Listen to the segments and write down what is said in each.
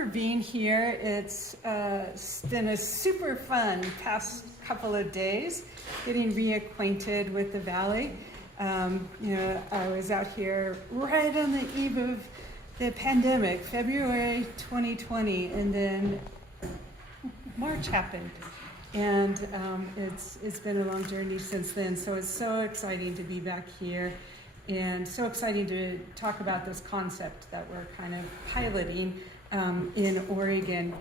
for being here. It's been a super fun past couple of days getting reacquainted with the Valley. I was out here right on the eve of the pandemic, February 2020, and then March happened. And it's been a long journey since then, so it's so exciting to be back here and so exciting to talk about this concept that we're kind of piloting in Oregon.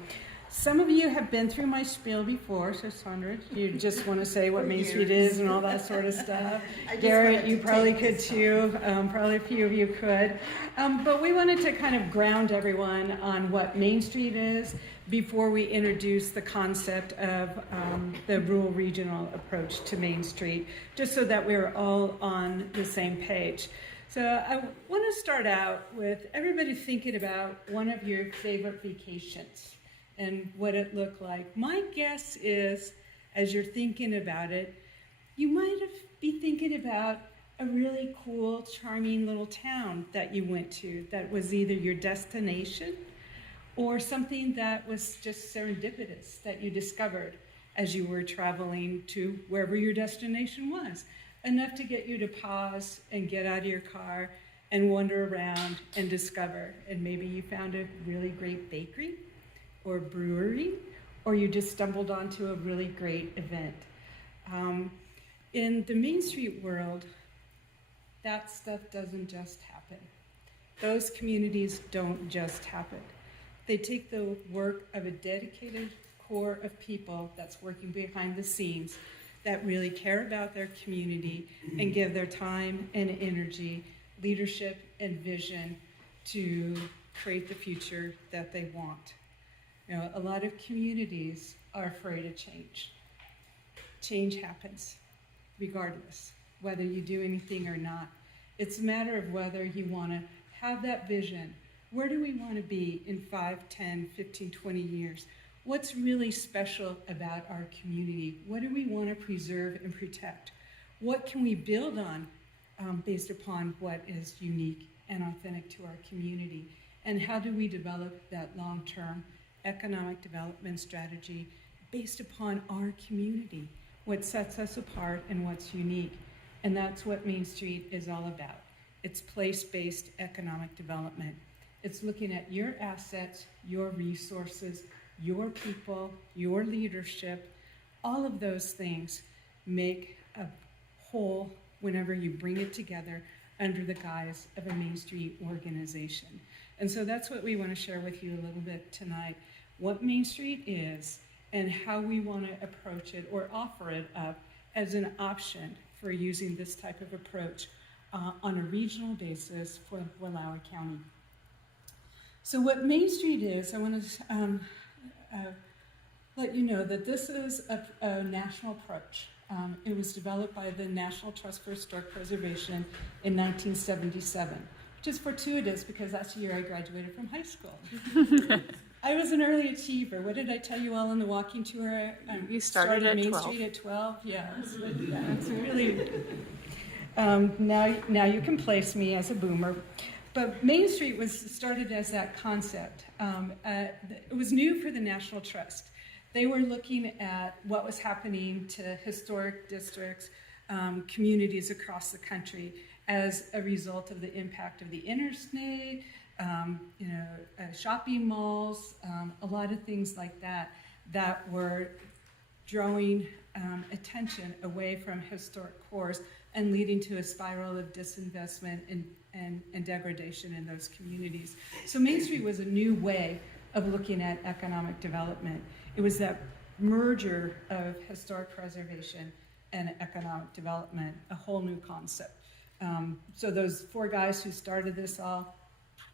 Some of you have been through my spiel before, so Sandra, you just want to say what Main Street is and all that sort of stuff. Garrett, you probably could too, probably a few of you could. But we wanted to kind of ground everyone on what Main Street is before we introduce the concept of the rural regional approach to Main Street, just so that we're all on the same page. So I want to start out with everybody thinking about one of your favorite vacations and what it looked like. My guess is, as you're thinking about it, you might be thinking about a really cool, charming little town that you went to that was either your destination or something that was just serendipitous that you discovered as you were traveling to wherever your destination was, enough to get you to pause and get out of your car and wander around and discover. And maybe you found a really great bakery or brewery, or you just stumbled onto a really great event. In the Main Street world, that stuff doesn't just happen. Those communities don't just happen. They take the work of a dedicated core of people that's working behind the scenes that really care about their community and give their time and energy, leadership and vision to create the future that they want. You know, a lot of communities are afraid of change. Change happens regardless, whether you do anything or not. It's a matter of whether you want to have that vision. Where do we want to be in 5, 10, 15, 20 years? What's really special about our community? What do we want to preserve and protect? What can we build on based upon what is unique and authentic to our community? And how do we develop that long-term economic development strategy based upon our community, what sets us apart and what's unique? And that's what Main Street is all about. It's place-based economic development. It's looking at your assets, your resources, your people, your leadership. All of those things make a whole whenever you bring it together under the guise of a Main Street organization. And so that's what we want to share with you a little bit tonight, what Main Street is and how we want to approach it or offer it up as an option for using this type of approach on a regional basis for Wallowa County. So what Main Street is, I want to let you know that this is a national approach. It was developed by the National Trust for Historic Preservation in 1977, which is fortuitous because that's the year I graduated from high school. I was an early achiever. What did I tell you all on the walking tour? You started at Main 12. Street at 12. Yeah, it's really. Now you can place me as a boomer. But Main Street was started as that concept. It was new for the National Trust. They were looking at what was happening to historic districts, communities across the country as a result of the impact of the interstate, shopping malls, a lot of things like that that were drawing attention away from historic cores and leading to a spiral of disinvestment and degradation in those communities. So Main Street was a new way of looking at economic development. It was that merger of historic preservation and economic development, a whole new concept. So those 4 guys who started this all,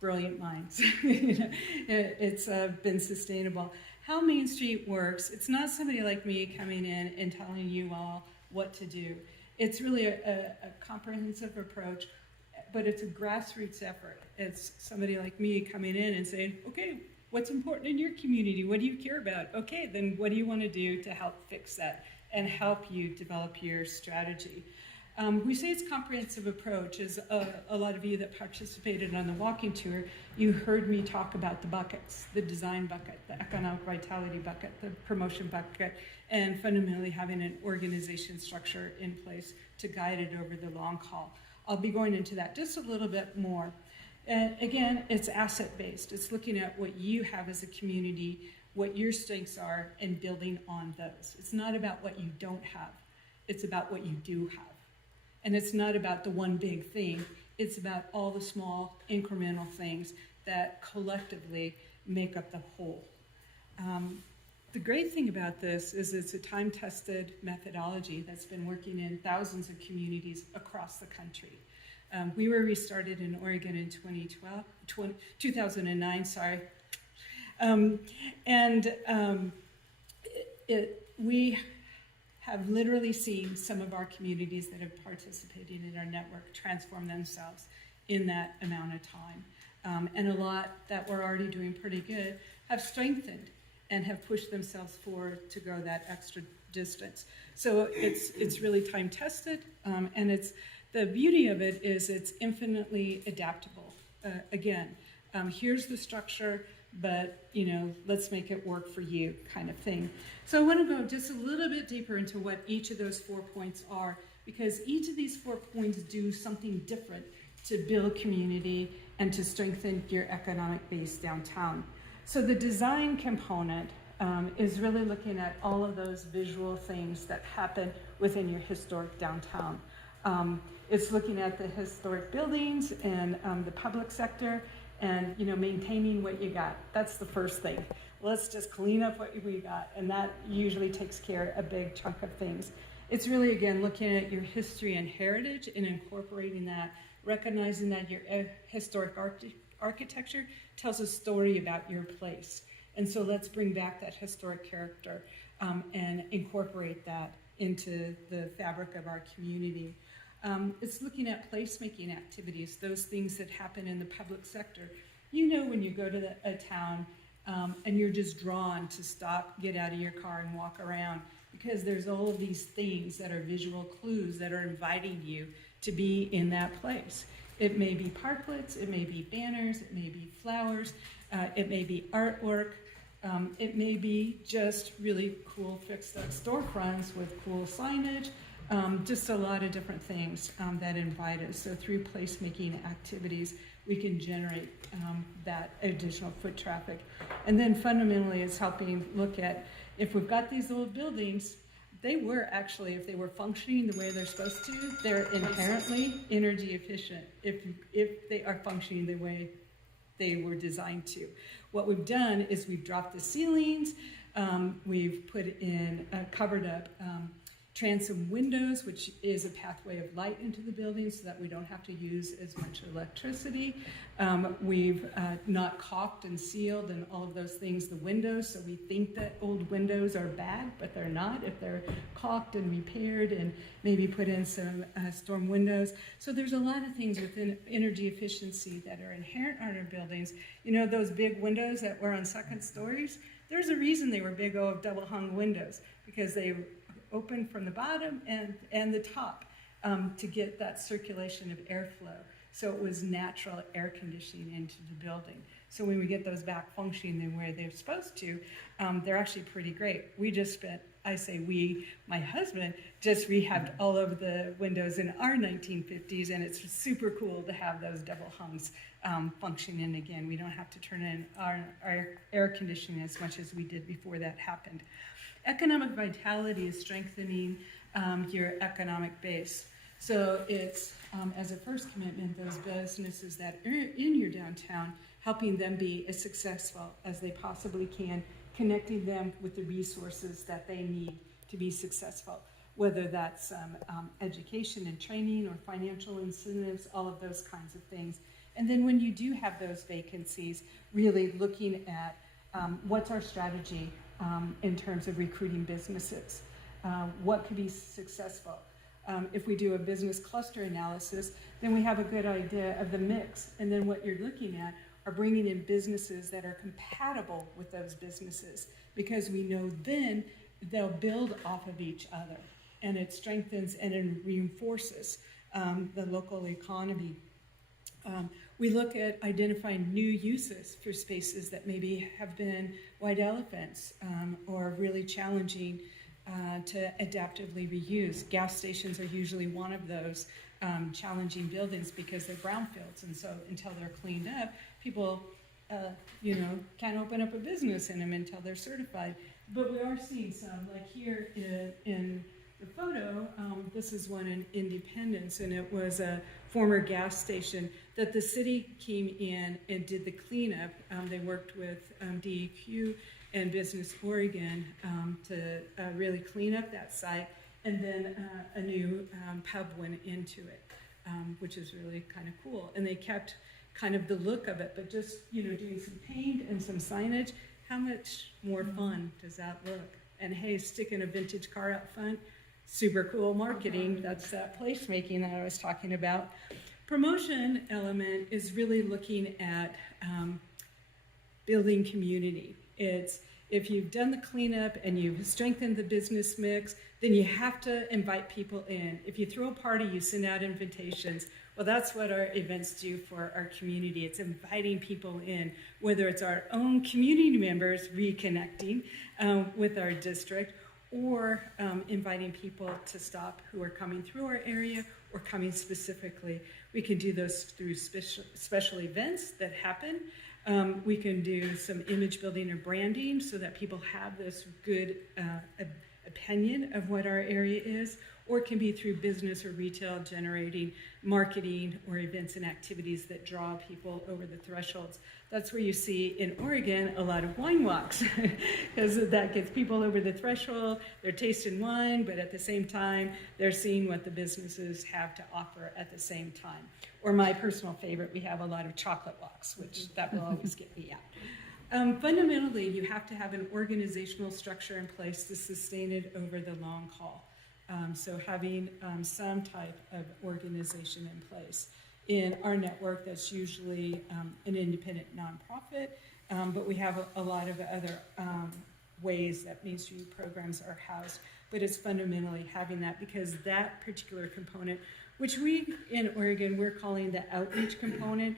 brilliant minds. It's been sustainable. How Main Street works, it's not somebody like me coming in and telling you all what to do. It's really a comprehensive approach, but it's a grassroots effort. It's somebody like me coming in and saying, okay, what's important in your community? What do you care about? Okay, then what do you want to do to help fix that and help you develop your strategy? We say it's a comprehensive approach. As a lot of you that participated on the walking tour, you heard me talk about the buckets, the design bucket, the economic vitality bucket, the promotion bucket, and fundamentally having an organization structure in place to guide it over the long haul. I'll be going into that just a little bit more. And again, it's asset-based. It's looking at what you have as a community, what your strengths are, and building on those. It's not about what you don't have. It's about what you do have. And it's not about the one big thing. It's about all the small incremental things that collectively make up the whole. The great thing about this is it's a time-tested methodology that's been working in thousands of communities across the country. We were restarted in Oregon in 2009, sorry. We have literally seen some of our communities that have participated in our network transform themselves in that amount of time. And a lot that were already doing pretty good have strengthened and have pushed themselves forward to go that extra distance. So it's really time tested, and the beauty of it is it's infinitely adaptable. Again, here's the structure, but let's make it work for you, kind of thing. So I want to go just a little bit deeper into what each of those 4 points are, because each of these 4 points do something different to build community and to strengthen your economic base downtown. So the design component is really looking at all of those visual things that happen within your historic downtown. It's looking at the historic buildings and the public sector, and maintaining what you got. That's the first thing. Let's just clean up what we got, and that usually takes care of a big chunk of things. It's really, again, looking at your history and heritage and incorporating that, recognizing that your historic architecture tells a story about your place. And so let's bring back that historic character and incorporate that into the fabric of our community. It's looking at placemaking activities, those things that happen in the public sector. When you go to a town and you're just drawn to stop, get out of your car and walk around, because there's all of these things that are visual clues that are inviting you to be in that place. It may be parklets, it may be banners, it may be flowers, it may be artwork, it may be just really cool fixed up storefronts with cool signage, just a lot of different things that invite us. So through placemaking activities, we can generate that additional foot traffic. And then fundamentally, it's helping look at, if we've got these old buildings, they were actually, if they were functioning the way they're supposed to, they're inherently energy efficient if they are functioning the way they were designed to. What we've done is we've dropped the ceilings, we've put in covered up transom windows, which is a pathway of light into the building so that we don't have to use as much electricity. We've not caulked and sealed and all of those things, the windows, so we think that old windows are bad, but they're not if they're caulked and repaired and maybe put in some storm windows. So there's a lot of things within energy efficiency that are inherent in our buildings. Those big windows that were on second stories, there's a reason they were big old double hung windows, because they open from the bottom and the top to get that circulation of airflow. So it was natural air conditioning into the building. So when we get those back functioning the way they're supposed to, they're actually pretty great. We just spent, I say we, my husband, just rehabbed all of the windows in our 1950s, and it's super cool to have those double hungs functioning again. We don't have to turn in our air conditioning as much as we did before that happened. Economic vitality is strengthening your economic base. So it's, as a first commitment, those businesses that are in your downtown, helping them be as successful as they possibly can, connecting them with the resources that they need to be successful, whether that's education and training or financial incentives, all of those kinds of things. And then when you do have those vacancies, really looking at what's our strategy in terms of recruiting businesses. What could be successful? If we do a business cluster analysis, then we have a good idea of the mix. And then what you're looking at are bringing in businesses that are compatible with those businesses, because we know then they'll build off of each other. and it strengthens and it reinforces the local economy. We look at identifying new uses for spaces that maybe have been white elephants or really challenging to adaptively reuse. Gas stations are usually one of those challenging buildings because they're brownfields, and so until they're cleaned up, people can't open up a business in them until they're certified. But we are seeing some, like here in the photo, this is one in Independence, and it was a former gas station that the city came in and did the cleanup. They worked with DEQ and Business Oregon to really clean up that site, and then a new pub went into it, which is really kind of cool. And they kept kind of the look of it, but just doing some paint and some signage. How much more fun does that look? And hey, sticking a vintage car out front, super cool marketing. That's that placemaking that I was talking about. Promotion element is really looking at building community. It's if you've done the cleanup and you've strengthened the business mix, then you have to invite people in. If you throw a party, you send out invitations. Well, that's what our events do for our community. It's inviting people in, whether it's our own community members reconnecting with our district, or inviting people to stop who are coming through our area or coming specifically. We can do those through special events that happen. We can do some image building or branding so that people have this good opinion of what our area is, or it can be through business or retail generating marketing or events and activities that draw people over the thresholds. That's where you see in Oregon a lot of wine walks, because that gets people over the threshold. They're tasting wine, but at the same time, they're seeing what the businesses have to offer at the same time. Or my personal favorite, we have a lot of chocolate walks, which that will always get me out. Fundamentally, you have to have an organizational structure in place to sustain it over the long haul. So having some type of organization in place. In our network, that's usually an independent nonprofit, but we have a lot of other ways that Main Street programs are housed. But it's fundamentally having that, because that particular component, which we in Oregon, we're calling the outreach component,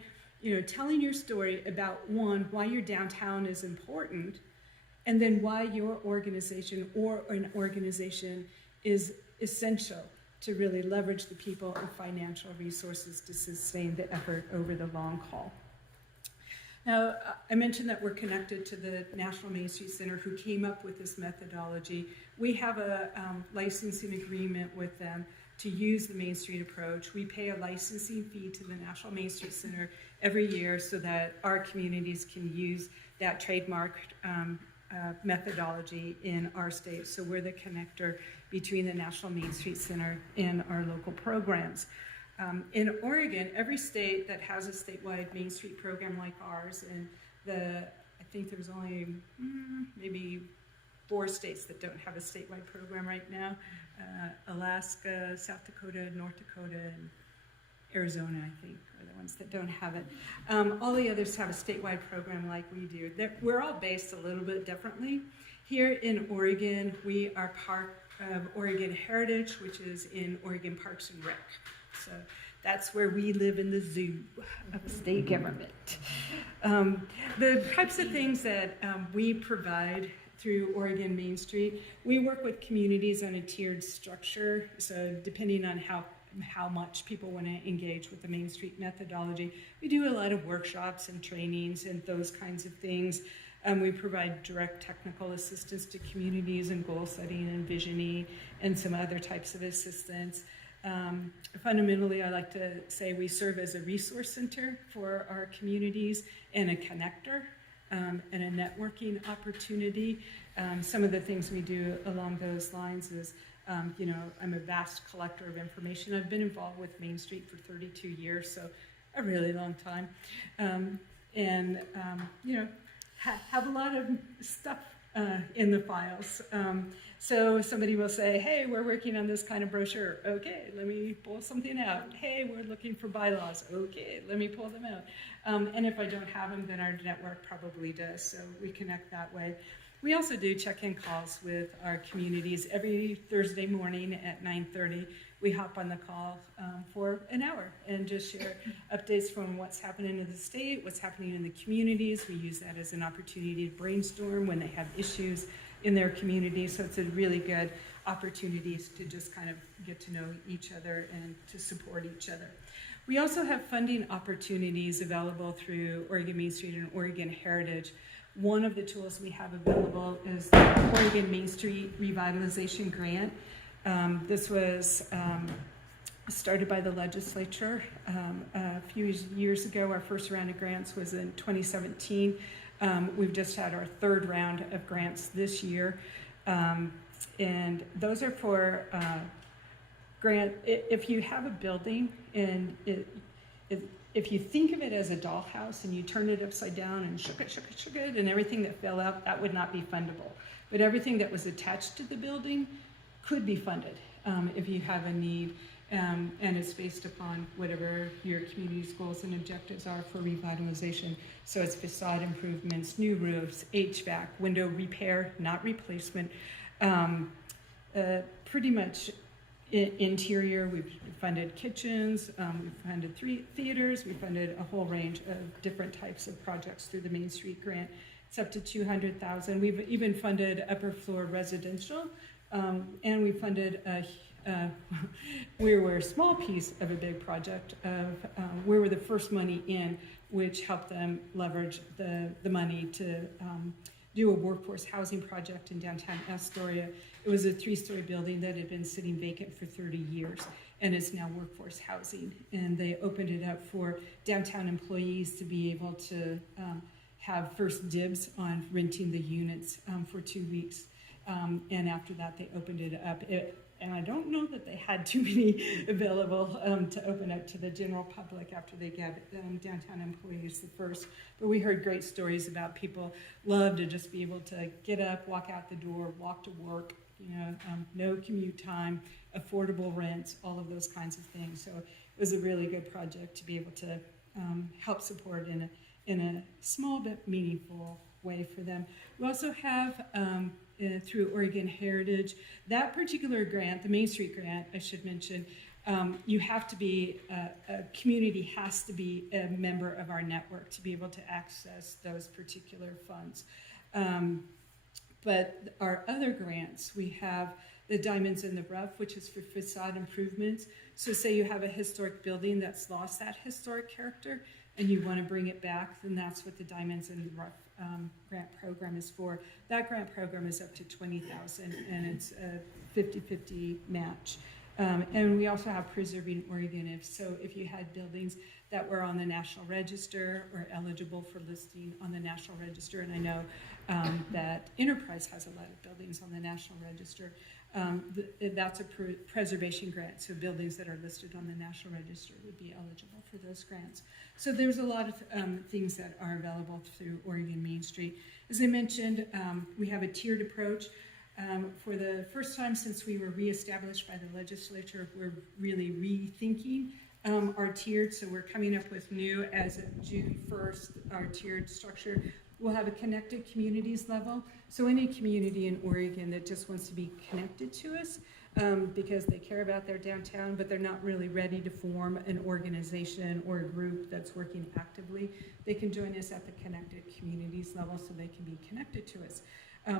telling your story about, one, why your downtown is important, and then why your organization or an organization is essential to really leverage the people and financial resources to sustain the effort over the long haul. Now, I mentioned that we're connected to the National Main Street Center, who came up with this methodology. We have a licensing agreement with them to use the Main Street approach. We pay a licensing fee to the National Main Street Center every year so that our communities can use that trademarked methodology in our state. So we're the connector between the National Main Street Center and our local programs. In Oregon, every state that has a statewide Main Street program like ours, and I think there's only maybe 4 states that don't have a statewide program right now. Alaska, South Dakota, North Dakota, and Arizona, I think, are the ones that don't have it. All the others have a statewide program like we do. We're all based a little bit differently. Here in Oregon, we are part of Oregon Heritage, which is in Oregon Parks and Rec. So that's where we live in the zoo of the state government. The types of things that we provide through Oregon Main Street, we work with communities on a tiered structure. So depending on how much people want to engage with the Main Street methodology, we do a lot of workshops and trainings and those kinds of things. We provide direct technical assistance to communities and goal setting and visioning and some other types of assistance. Fundamentally, I like to say we serve as a resource center for our communities and a connector and a networking opportunity. Some of the things we do along those lines is, I'm a vast collector of information. I've been involved with Main Street for 32 years, so a really long time. Have a lot of stuff in the files. So somebody will say, hey, we're working on this kind of brochure. Okay, let me pull something out. Hey, we're looking for bylaws. Okay, let me pull them out. And if I don't have them, then our network probably does, so we connect that way. We also do check-in calls with our communities. Every Thursday morning at 9:30, we hop on the call for an hour and just share updates from what's happening in the state, what's happening in the communities. We use that as an opportunity to brainstorm when they have issues in their community. So it's a really good opportunity to just kind of get to know each other and to support each other. We also have funding opportunities available through Oregon Main Street and Oregon Heritage. One of the tools we have available is the Oregon Main Street Revitalization Grant. This was started by the legislature a few years ago. Our first round of grants was in 2017. We've just had our third round of grants this year. And those are for grant, if you have a building and if you think of it as a dollhouse and you turn it upside down and shook it, and everything that fell out, that would not be fundable. But everything that was attached to the building could be funded if you have a need, and it's based upon whatever your community's goals and objectives are for revitalization. So it's facade improvements, new roofs, HVAC, window repair, not replacement, pretty much interior. We've funded kitchens, we've funded 3 theaters, we funded a whole range of different types of projects through the Main Street grant. It's up to $200,000. We've even funded upper floor residential, and we funded we were a small piece of a big project of we were the first money in, which helped them leverage the money to do a workforce housing project in downtown Astoria. It was a 3-story building that had been sitting vacant for 30 years, and it's now workforce housing. And they opened it up for downtown employees to be able to have first dibs on renting the units for 2 weeks. And after that, they opened it up. And I don't know that they had too many available to open up to the general public after they gave downtown employees the first. But we heard great stories about people love to just be able to get up, walk out the door, walk to work, no commute time, affordable rents, all of those kinds of things. So it was a really good project to be able to help support in a small but meaningful way for them. We also have through Oregon Heritage, that particular grant, the Main Street grant, I should mention, you have to be, a community has to be a member of our network to be able to access those particular funds. But our other grants, we have the Diamonds in the Rough, which is for facade improvements. So say you have a historic building that's lost that historic character and you want to bring it back, then that's what the Diamonds in the Rough grant program is for. That grant program is up to $20,000, and it's a 50-50 match. And we also have Preserving Oregon. If you had buildings that were on the National Register or eligible for listing on the National Register, and I know that Enterprise has a lot of buildings on the National Register, that's a preservation grant. So buildings that are listed on the National Register would be eligible for those grants. So there's a lot of things that are available through Oregon Main Street. As I mentioned, we have a tiered approach. For the first time since we were reestablished by the legislature, we're really rethinking our tiered. So we're coming up with new, as of June 1st, our tiered structure. We'll have a connected communities level. So any community in Oregon that just wants to be connected to us because they care about their downtown, but they're not really ready to form an organization or a group that's working actively, they can join us at the connected communities level so they can be connected to us.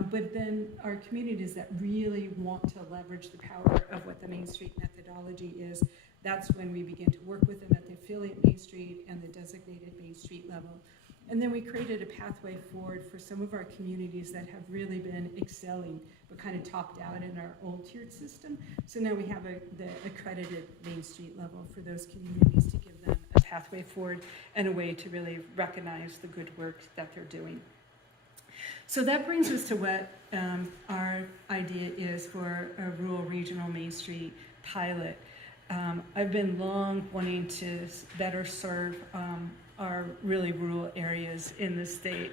But then our communities that really want to leverage the power of what the Main Street methodology is, that's when we begin to work with them at the affiliate Main Street and the designated Main Street level. And then we created a pathway forward for some of our communities that have really been excelling, but kind of topped out in our old tiered system. So now we have the accredited Main Street level for those communities to give them a pathway forward and a way to really recognize the good work that they're doing. So that brings us to what our idea is for a rural regional Main Street pilot. I've been long wanting to better serve our really rural areas in the state.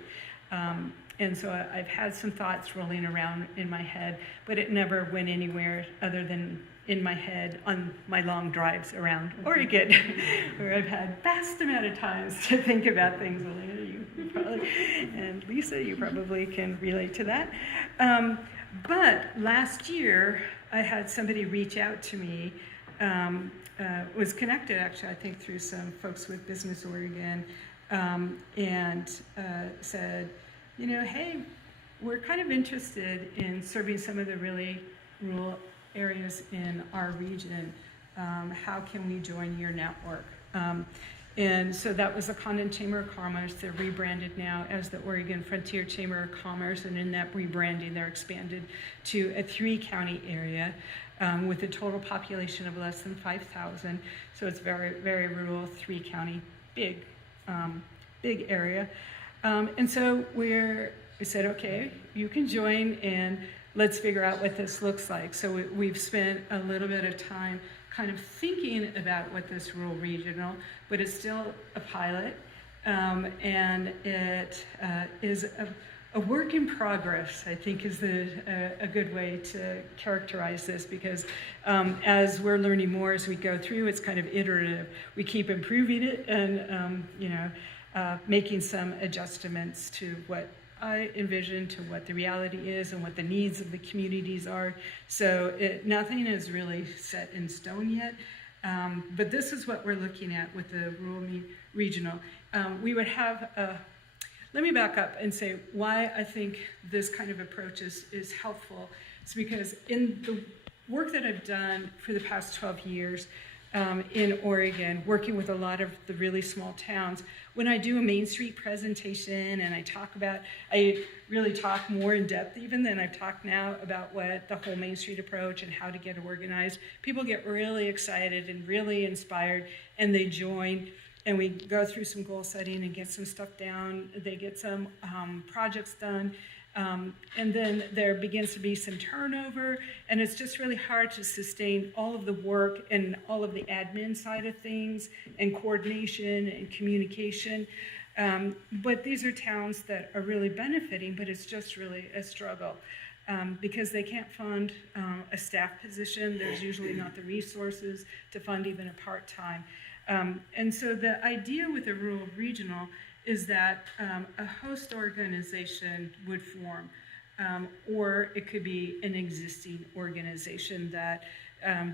And so I've had some thoughts rolling around in my head, but it never went anywhere other than in my head on my long drives around Oregon, where I've had vast amount of times to think about things. Well, you probably, and Lisa, you probably can relate to that. But last year, I had somebody reach out to me, was connected actually, I think, through some folks with Business Oregon, and said, you know, hey, we're kind of interested in serving some of the really rural areas in our region. How can we join your network? And so that was the Condon Chamber of Commerce. They're rebranded now as the Oregon Frontier Chamber of Commerce, and in that rebranding, they're expanded to a 3-county area with a total population of less than 5,000. So it's very, very rural, 3-county, big area. And so we said, okay, you can join, and let's figure out what this looks like. So we've spent a little bit of time kind of thinking about what this rural regional, but it's still a pilot, and it is a work in progress, I think, is a good way to characterize this, because as we're learning more as we go through, it's kind of iterative. We keep improving it and making some adjustments to what I envision, to what the reality is and what the needs of the communities are. So nothing is really set in stone yet, but this is what we're looking at with the rural regional. We would have let me back up and say why I think this kind of approach is helpful. It's because in the work that I've done for the past 12 years in Oregon, working with a lot of the really small towns, when I do a Main Street presentation and I really talk more in depth even than I've talked now about what the whole Main Street approach and how to get organized, people get really excited and really inspired, and they join, and we go through some goal setting and get some stuff down. They get some projects done. And then there begins to be some turnover, and it's just really hard to sustain all of the work and all of the admin side of things and coordination and communication. But these are towns that are really benefiting, but it's just really a struggle because they can't fund a staff position. There's usually not the resources to fund even a part-time. And so the idea with a rural regional is that a host organization would form, or it could be an existing organization that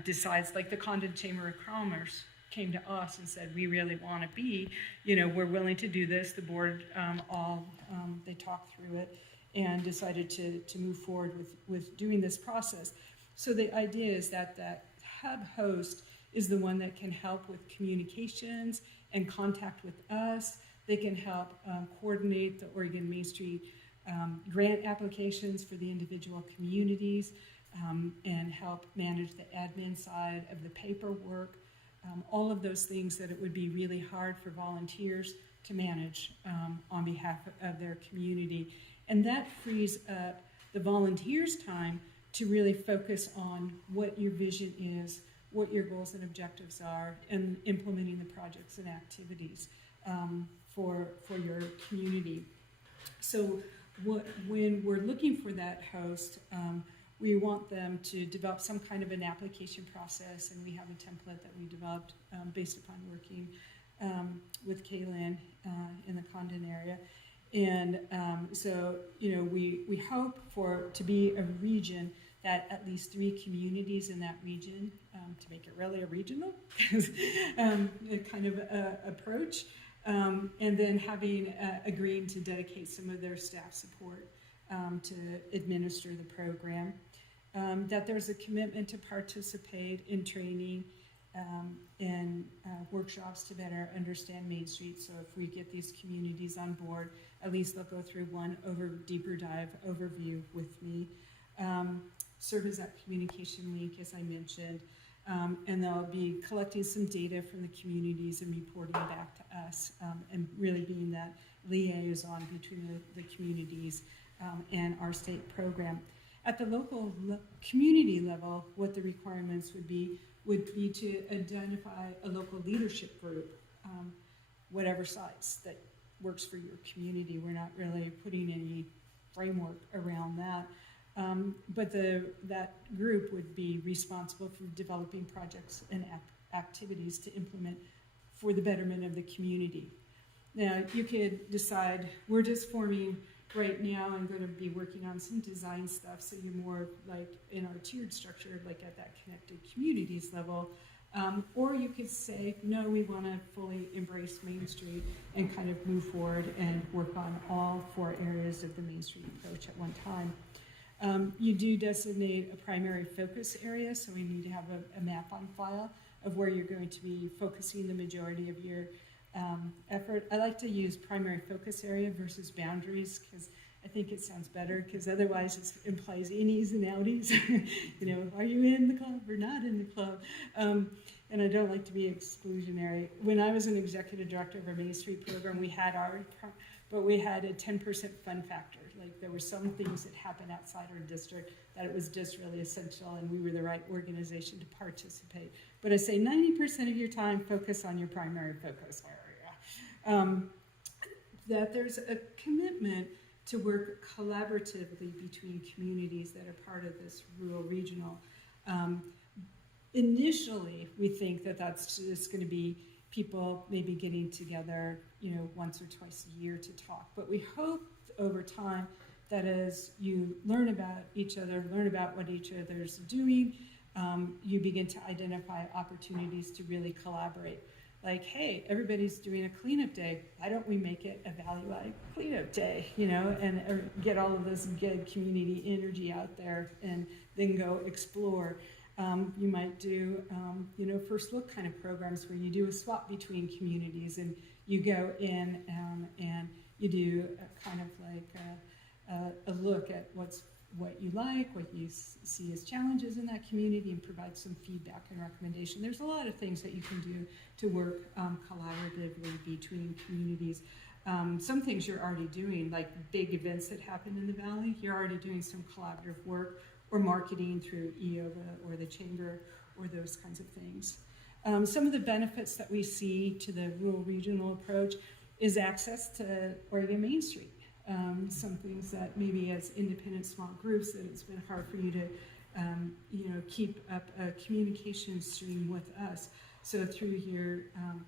decides, like the Condon Chamber of Commerce came to us and said, we really want to be, we're willing to do this. The board they talked through it and decided to move forward with doing this process. So the idea is that that hub host is the one that can help with communications and contact with us. They can help coordinate the Oregon Main Street grant applications for the individual communities and help manage the admin side of the paperwork, all of those things that it would be really hard for volunteers to manage on behalf of their community. And that frees up the volunteers' time to really focus on what your vision is, what your goals and objectives are, and implementing the projects and activities for your community. So when we're looking for that host, we want them to develop some kind of an application process, and we have a template that we developed based upon working with Kaylin in the Condon area. And so, we hope to be a region that at least 3 communities in that region, to make it really a regional kind of approach, and then agreeing to dedicate some of their staff support to administer the program. That there's a commitment to participate in training and workshops to better understand Main Street. So if we get these communities on board, at least they'll go through one deeper dive overview with me. Serve as that communication link, as I mentioned, and they'll be collecting some data from the communities and reporting back to us, and really being that liaison between the communities and our state program. At the local community level, what the requirements would be to identify a local leadership group, whatever size that works for your community. We're not really putting any framework around that. But that group would be responsible for developing projects and activities to implement for the betterment of the community. Now, you could decide, we're just forming right now, I'm going to be working on some design stuff, so you're more like in our tiered structure, like at that connected communities level. Or you could say, no, we want to fully embrace Main Street and kind of move forward and work on all 4 areas of the Main Street approach at one time. You do designate a primary focus area, so we need to have a map on file of where you're going to be focusing the majority of your effort. I like to use primary focus area versus boundaries because I think it sounds better, because otherwise it implies innies and outies. You know, are you in the club or not in the club? And I don't like to be exclusionary. When I was an executive director of our Main Street program, we had but we had a 10% fun factor. Like there were some things that happened outside our district that it was just really essential, and we were the right organization to participate. But I say 90% of your time, focus on your primary focus area. That there's a commitment to work collaboratively between communities that are part of this rural regional. Initially, we think that that's just going to be people maybe getting together, you know, once or twice a year to talk. But we hope over time that as you learn about each other, learn about what each other's doing, you begin to identify opportunities to really collaborate. Like, hey, everybody's doing a cleanup day. Why don't we make it a value-added cleanup day, you know, and get all of this good community energy out there and then go explore. You might do, you know, first look kind of programs where you do a swap between communities and you go in and you do a kind of like a look at what you like, what you see as challenges in that community, and provide some feedback and recommendation. There's a lot of things that you can do to work collaboratively between communities. Some things you're already doing, like big events that happen in the valley, you're already doing some collaborative work, or marketing through EOVA or the chamber or those kinds of things. Some of the benefits that we see to the rural regional approach is access to Oregon Main Street. Some things that maybe as independent small groups that it's been hard for you to you know, keep up a communication stream with us. So through your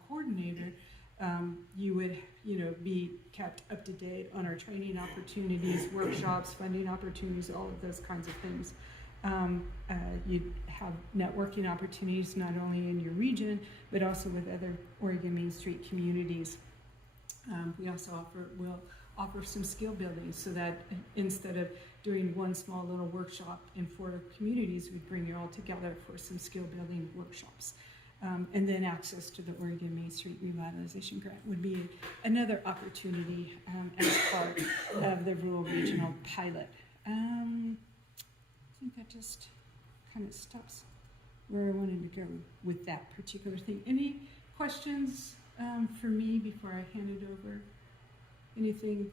coordinator, you would, you know, be kept up to date on our training opportunities, workshops, funding opportunities, all of those kinds of things. You'd have networking opportunities not only in your region, but also with other Oregon Main Street communities. We also will offer some skill building, so that instead of doing one small little workshop in 4 communities, we'd bring you all together for some skill building workshops. And then access to the Oregon Main Street Revitalization Grant would be another opportunity as part of the rural regional pilot. I think that just kind of stops where I wanted to go with that particular thing. Any questions for me before I hand it over? Anything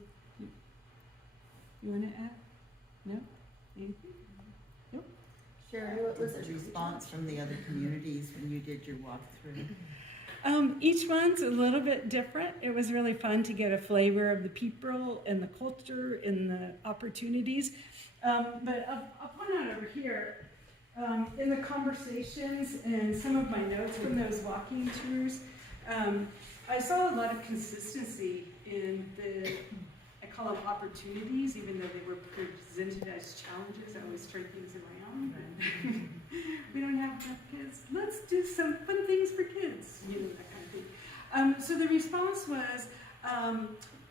you want to add? No? Anything? Nope. Sheri, what was the response from the other communities when you did your walkthrough? Each one's a little bit different. It was really fun to get a flavor of the people and the culture and the opportunities. But I'll point out over here, in the conversations and some of my notes from those walking tours, I saw a lot of consistency in the, I call them opportunities, even though they were presented as challenges. I always turn things around. We don't have enough kids. Let's do some fun things for kids, you know, that kind of thing. So the response was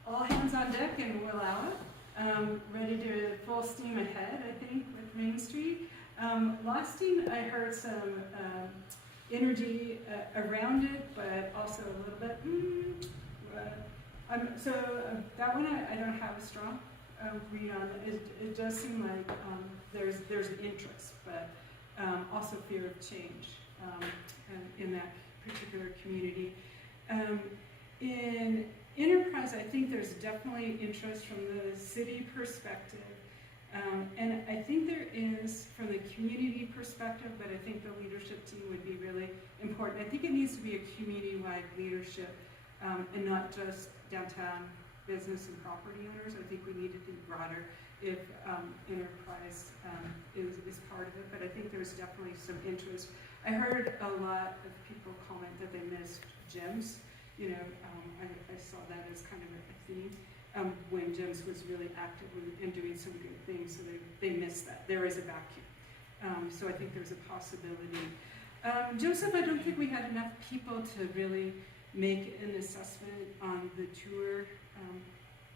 all hands on deck in Wallowa, ready to full steam ahead, I think, with Main Street. Lostine, I heard some energy around it, but also a little bit, so that one I don't have a strong read on. It does seem like there's an interest, but also fear of change in that particular community. In Enterprise, I think there's definitely interest from the city perspective. And I think there is from the community perspective, but I think the leadership team would be really important. I think it needs to be a community-wide leadership and not just downtown business and property owners. I think we need to think broader if Enterprise is part of it, but I think there's definitely some interest. I heard a lot of people comment that they missed gyms I saw that as kind of a theme when GEMS was really active and doing some good things, so they missed that. There is a vacuum. So I think there's a possibility. Joseph, I don't think we had enough people to really make an assessment on the tour.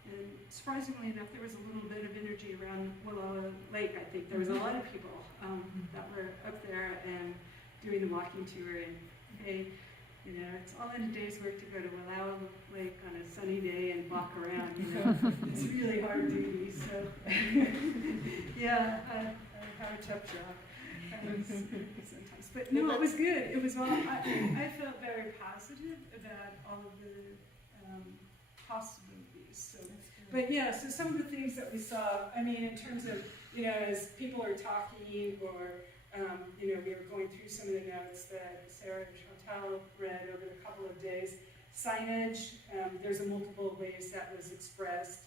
And surprisingly enough, there was a little bit of energy around Wallowa Lake. I think there was a lot of people that were up there and doing the walking tour. And hey, it's all in a day's work to go to Wallowa Lake on a sunny day and walk around. It's really hard duty. So yeah, I have a tough job sometimes. But no, it was good. It was all. I felt very positive about all of the possibilities. So. But yeah, so some of the things that we saw, in terms of, as people are talking or, we were going through some of the notes that Sarah and Chantal read over the couple of days. Signage, there's multiple ways that was expressed,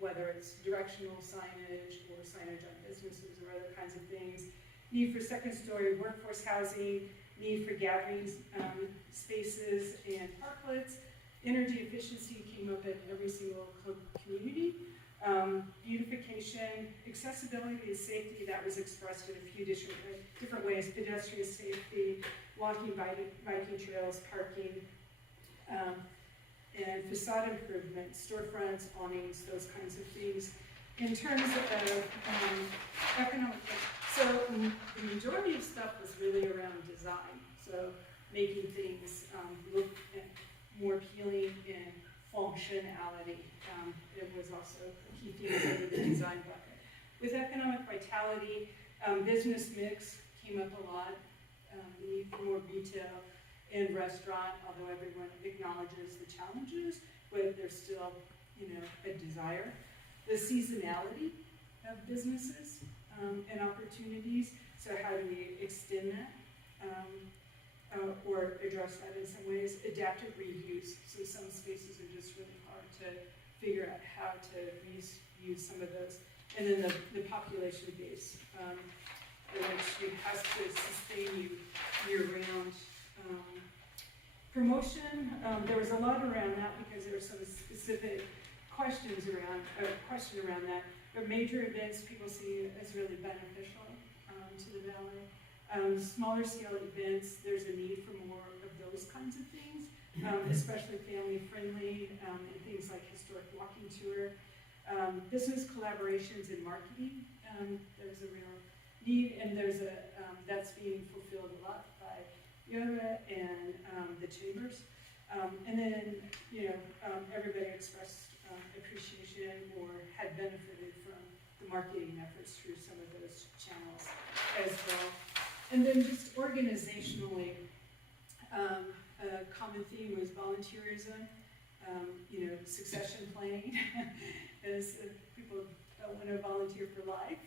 whether it's directional signage or signage on businesses or other kinds of things. Need for second-story workforce housing, need for gathering spaces and parklets. Energy efficiency came up in every single community. Beautification, accessibility and safety, that was expressed in a few different ways. Pedestrian safety, walking, biking trails, parking, and facade improvement, storefronts, awnings, those kinds of things. In terms of economic, so the majority of stuff was really around design. So making things look more appealing in functionality. It was also a key theme under the design bucket. With economic vitality, business mix came up a lot. The need for more retail and restaurant, although everyone acknowledges the challenges, but there's still, a desire. The seasonality of businesses and opportunities. So how do we extend that? Or address that in some ways. Adaptive reuse. So some spaces are just really hard to figure out how to use some of those. And then the population base, which has to sustain you year-round. Promotion, there was a lot around that because there were some specific questions around that. But major events people see as really beneficial to the valley. Smaller scale events, there's a need for more of those kinds of things, especially family friendly, and things like historic walking tour. Business collaborations and marketing, there's a real need, and that's being fulfilled a lot by Yoga and the chambers. And then, everybody expressed appreciation or had benefited from the marketing efforts through some of those channels as well. And then just organizationally, a common theme was volunteerism, succession planning, as people don't want to volunteer for life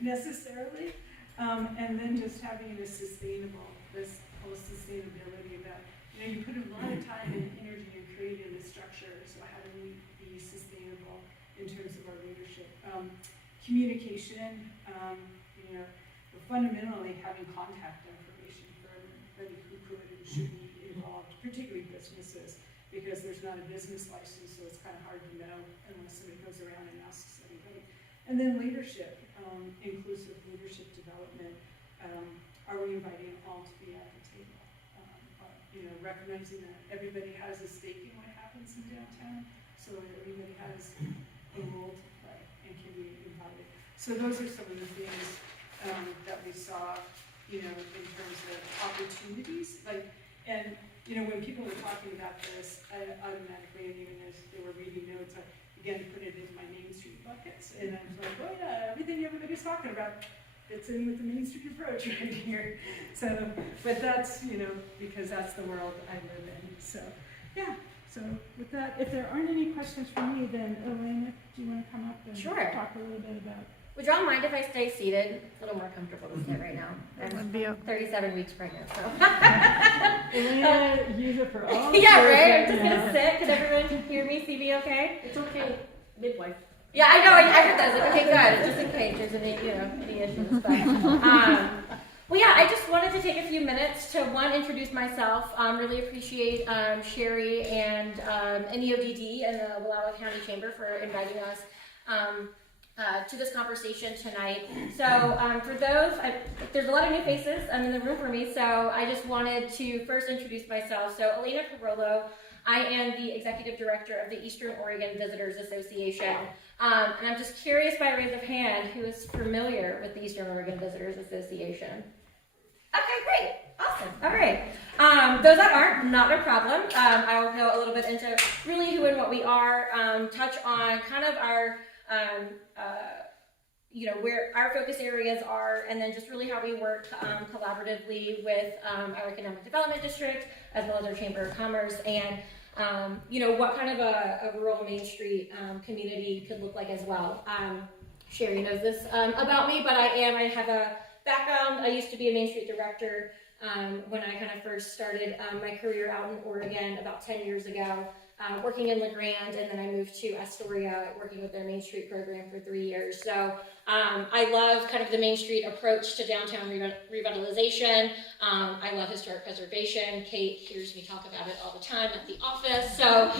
necessarily. And then just having this whole sustainability about, you put a lot of time and energy in creating the structure, so how do we be sustainable in terms of our leadership? Communication, fundamentally having contact information for everybody who could and should be involved, particularly businesses, because there's not a business license, so it's kind of hard to know unless somebody goes around and asks anybody. And then leadership, inclusive leadership development. Are we inviting all to be at the table? Recognizing that everybody has a stake in what happens in downtown, so everybody has a role to play and can be invited. So those are some of the things that we saw, in terms of opportunities. When people were talking about this, I automatically, and even as they were reading notes, I again put it in my Main Street buckets. And I was like, oh yeah, everything everybody's talking about fits in with the Main Street approach right here. So, but that's, because that's the world I live in. So, yeah. So with that, if there aren't any questions for me, then Elena, do you want to come up and talk a little bit about? Would y'all mind if I stay seated? A little more comfortable to sit right now. I'm 37 weeks pregnant, so. Elena, use it for all. Yeah, right? I'm just going to sit. Can everyone hear me, see me okay? It's okay, midwife. Yeah, I know. I heard that. I was like, okay, good. Just in case there's any issues. But, well, yeah, I just wanted to take a few minutes to, one, introduce myself. Really appreciate Sheri and NEODD and the Wallowa County Chamber for inviting us to this conversation tonight. So for those, there's a lot of new faces in the room for me, so I just wanted to first introduce myself. So Alana Carollo, I am the Executive Director of the Eastern Oregon Visitors Association. And I'm just curious by raise of hand, who is familiar with the Eastern Oregon Visitors Association? Okay, great, awesome, all right. Those that aren't, not a problem. I will go a little bit into really who and what we are, touch on kind of our, where our focus areas are, and then just really how we work collaboratively with our Economic Development District, as well as our Chamber of Commerce, and what kind of a rural Main Street community could look like as well. Sheri knows this about me, but I have a background. I used to be a Main Street director when I kind of first started my career out in Oregon about 10 years ago, working in LeGrand, and then I moved to Astoria, working with their Main Street program for 3 years. So I love kind of the Main Street approach to downtown revitalization. I love historic preservation. Kate hears me talk about it all the time at the office. So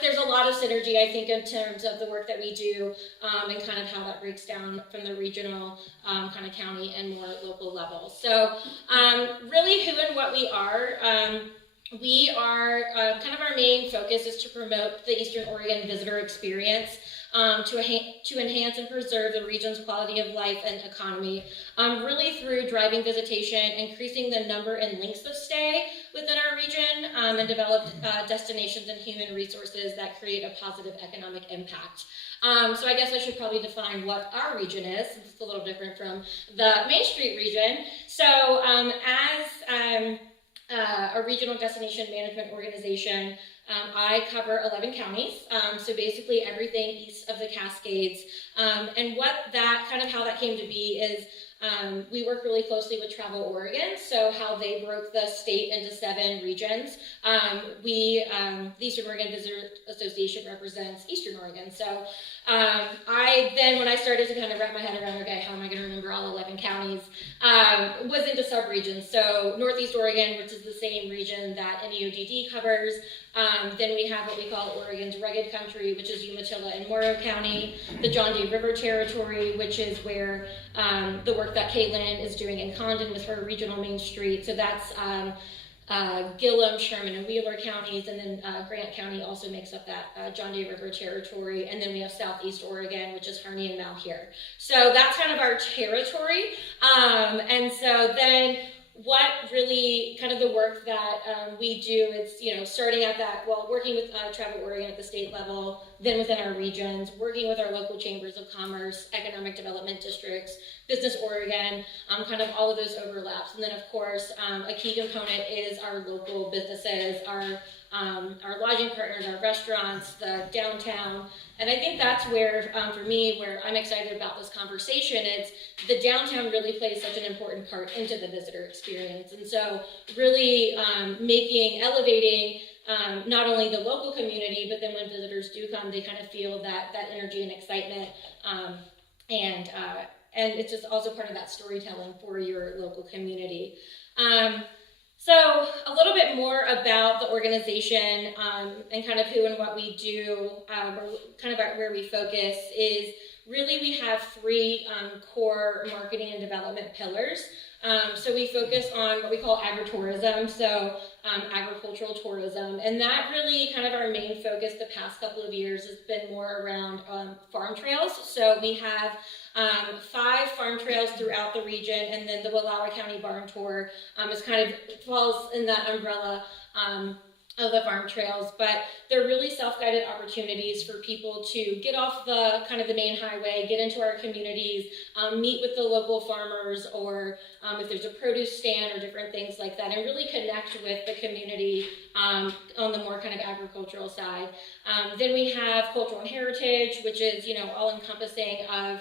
there's a lot of synergy, I think, in terms of the work that we do and kind of how that breaks down from the regional kind of county and more local level. So really who and what we are. We are, kind of our main focus is to promote the Eastern Oregon visitor experience, to enhance and preserve the region's quality of life and economy, really through driving visitation, increasing the number and lengths of stay within our region, and develop destinations and human resources that create a positive economic impact. So I guess I should probably define what our region is, since it's a little different from the Main Street region. So as a regional destination management organization, I cover 11 counties, so basically everything east of the Cascades. And how that came to be is we work really closely with Travel Oregon, so how they broke the state into 7 regions. The Eastern Oregon Visitor Association represents Eastern Oregon. So when I started to kind of wrap my head around, okay, how am I going to remember all 11 counties, was into sub-regions. So Northeast Oregon, which is the same region that NEODD covers. Then we have what we call Oregon's Rugged Country, which is Umatilla and Morrow County, the John D. River Territory, which is where the work that Caitlin is doing in Condon with her regional Main Street. So that's Gillum, Sherman, and Wheeler counties, and then Grant County also makes up that John D. River Territory. And then we have Southeast Oregon, which is Harney and Malheur. So that's kind of our territory. And so then what really kind of the work that we do is, starting at that, working with Travel Oregon at the state level, then within our regions, working with our local chambers of commerce, economic development districts, Business Oregon, kind of all of those overlaps. And then of course, a key component is our local businesses, our lodging partners, our restaurants, the downtown. And I think that's where, for me, where I'm excited about this conversation, it's the downtown really plays such an important part into the visitor experience. And so really elevating not only the local community, but then when visitors do come, they kind of feel that energy and excitement. And it's just also part of that storytelling for your local community. So a little bit more about the organization and kind of who and what we do, or kind of where we focus is really we have 3 core marketing and development pillars. So we focus on what we call agritourism, so agricultural tourism, and that really kind of our main focus the past couple of years has been more around farm trails. So we have 5 farm trails throughout the region, and then the Wallowa County Barn Tour is kind of falls in that umbrella of the farm trails, but they're really self-guided opportunities for people to get off the kind of the main highway, get into our communities, meet with the local farmers, or if there's a produce stand or different things like that, and really connect with the community on the more kind of agricultural side. Then we have cultural and heritage, which is, all encompassing of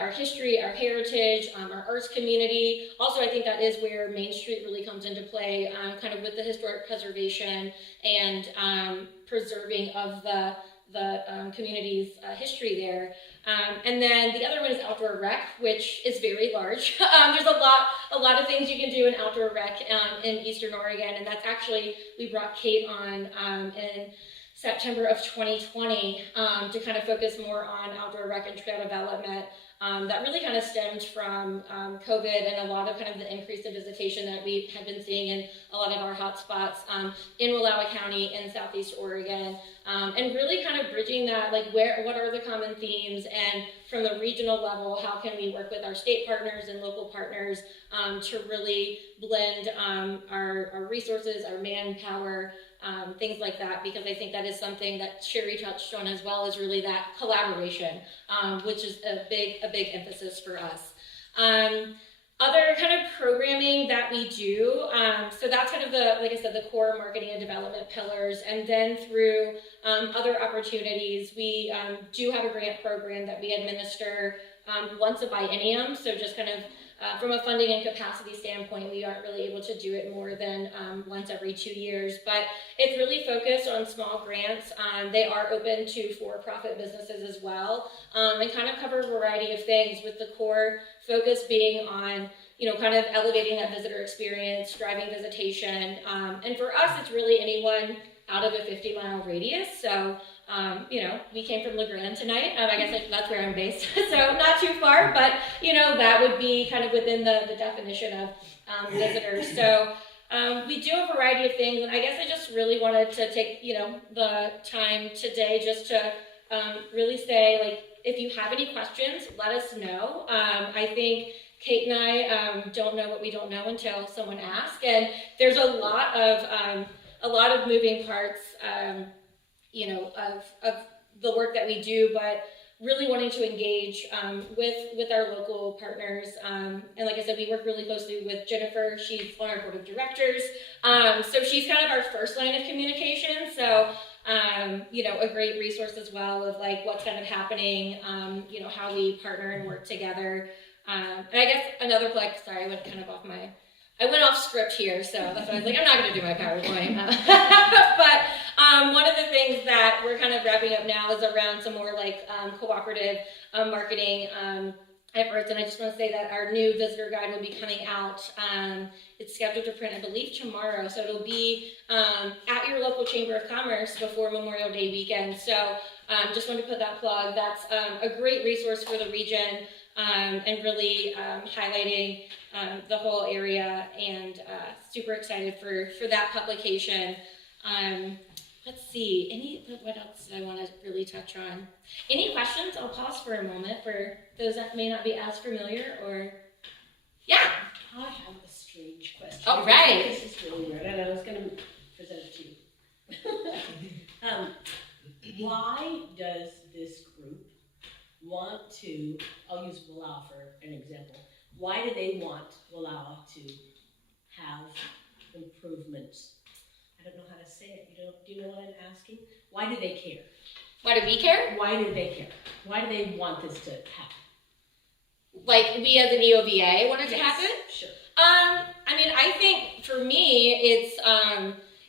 our history, our heritage, our arts community. Also, I think that is where Main Street really comes into play, kind of with the historic preservation and preserving of the community's history there. And then the other one is outdoor rec, which is very large. There's a lot of things you can do in outdoor rec in Eastern Oregon, and that's actually, we brought Kate on in September of 2020 to kind of focus more on outdoor rec and trail development. That really kind of stemmed from COVID and a lot of kind of the increase in visitation that we have been seeing in a lot of our hotspots in Wallowa County in Southeast Oregon, and really kind of bridging that, like what are the common themes, and from the regional level, how can we work with our state partners and local partners to really blend our resources, our manpower, things like that, because I think that is something that Sheri touched on as well, is really that collaboration, which is a big emphasis for us. Other kind of programming that we do, so that's kind of the, like I said, the core marketing and development pillars, and then through other opportunities, we do have a grant program that we administer once a biennium, so just kind of from a funding and capacity standpoint, we aren't really able to do it more than once every 2 years, but it's really focused on small grants. They are open to for-profit businesses as well, and kind of cover a variety of things, with the core focus being on, you know, kind of elevating that visitor experience, driving visitation, and for us, it's really anyone out of a 50-mile radius. So you know, we came from La Grande tonight. I guess that's where I'm based, so not too far, but you know, that would be kind of within the definition of visitors. So we do a variety of things, and I guess I just really wanted to take, you know, the time today just to really say, like, if you have any questions, let us know. I think Kate and I don't know what we don't know until someone asks, and there's a lot of moving parts. You know, of the work that we do, but really wanting to engage with our local partners. And like I said, we work really closely with Jennifer. She's on our board of directors. So she's kind of our first line of communication. So, you know, a great resource as well of like what's kind of happening, you know, how we partner and work together. And I guess another, like, sorry, I went kind of I went off script here, so that's why I was like, I'm not going to do my PowerPoint. But one of the things that we're kind of wrapping up now is around some more like cooperative marketing efforts, and I just want to say that our new visitor guide will be coming out. It's scheduled to print, I believe, tomorrow, so it'll be at your local Chamber of Commerce before Memorial Day weekend. So just wanted to put that plug. That's a great resource for the region, and really highlighting the whole area, and super excited for that publication. Let's see, what else did I want to really touch on? Any questions? I'll pause for a moment for those that may not be as familiar, or, yeah. I have a strange question. All right. This is really weird, and I was going to present it to you. Why does this group want to, I'll use Wallowa for an example. Why do they want Wallowa to have improvements? I don't know how to say it. Do you know what I'm asking? Why do they care? Why do we care? Why do they care? Why do they want this to happen? Like we as an EOVA want it to happen? Sure. I mean, I think for me,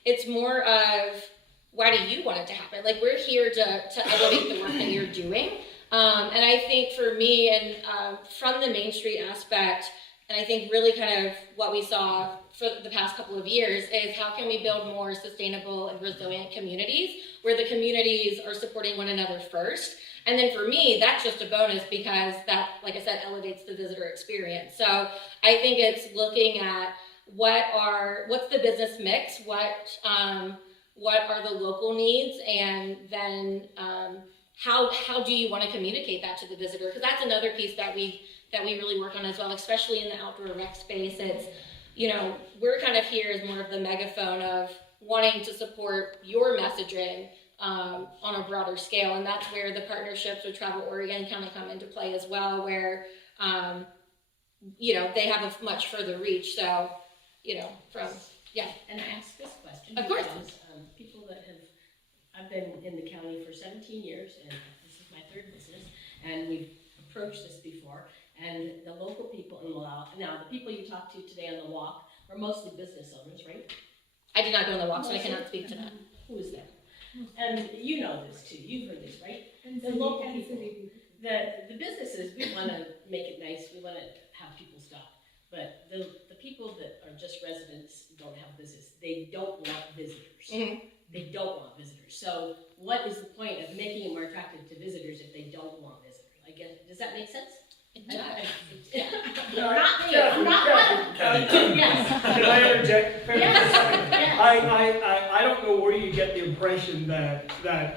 it's more of, why do you want it to happen? Like, we're here to elevate the work that you're doing. And I think for me, and from the Main Street aspect, and I think really kind of what we saw for the past couple of years is how can we build more sustainable and resilient communities where the communities are supporting one another first. And then for me, that's just a bonus because that, like I said, elevates the visitor experience. So I think it's looking at what's the business mix, what are the local needs, and then how do you want to communicate that to the visitor? Because that's another piece that we really work on as well, especially in the outdoor rec space. It's, you know, we're kind of here as more of the megaphone of wanting to support your messaging on a broader scale, and that's where the partnerships with Travel Oregon kind of come into play as well, where you know, they have a much further reach. So, you know, And I ask this question of course, because people that I've been in the county for 17 years, and this is my third business, and we've approached this before, and the local people in Wallowa, now the people you talked to today on the walk are mostly business owners, right? I did not go on the walk, so I cannot speak to that. Who is that? And you know this too, you've heard this, right? The local people, the businesses, we want to make it nice, we want to have people stop. But the people that are just residents don't have business. They don't want visitors. They don't want visitors. So what is the point of making it more attractive to visitors if they don't want visitors? I guess, does that make sense? It does. Not me, I'm not one. Yes. Can I interject? Yes. I don't know where you get the impression that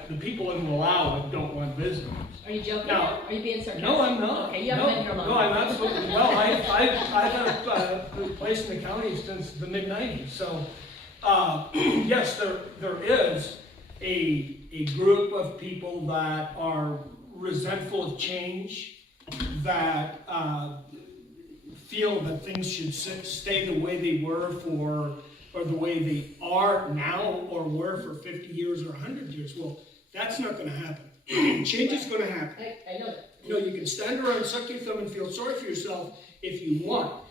the people in Wallowa don't want visitors. Are you joking? No. Are you being sarcastic? No, I'm not. Okay, you haven't been here long. No, I'm absolutely, well, I've had a place in the county since the mid-90s, so, yes, there is a group of people that are resentful of change, that feel that things should stay the way they were or the way they are now, or were for 50 years or 100 years. Well, that's not going to happen. Change is going to happen. I know that. You know, you can stand around, suck your thumb, and feel sorry for yourself if you want.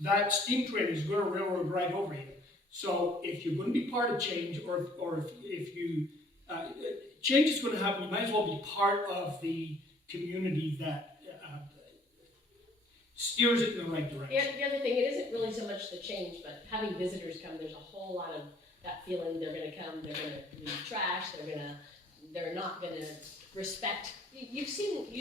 That steam train is going to railroad right over you. So if you're going to be part of change, or if you change is going to happen, you might as well be part of the community that steers it in the right direction. The other thing, it isn't really so much the change, but having visitors come, there's a whole lot of that feeling they're going to come, they're going to leave trash, they're not going to respect. You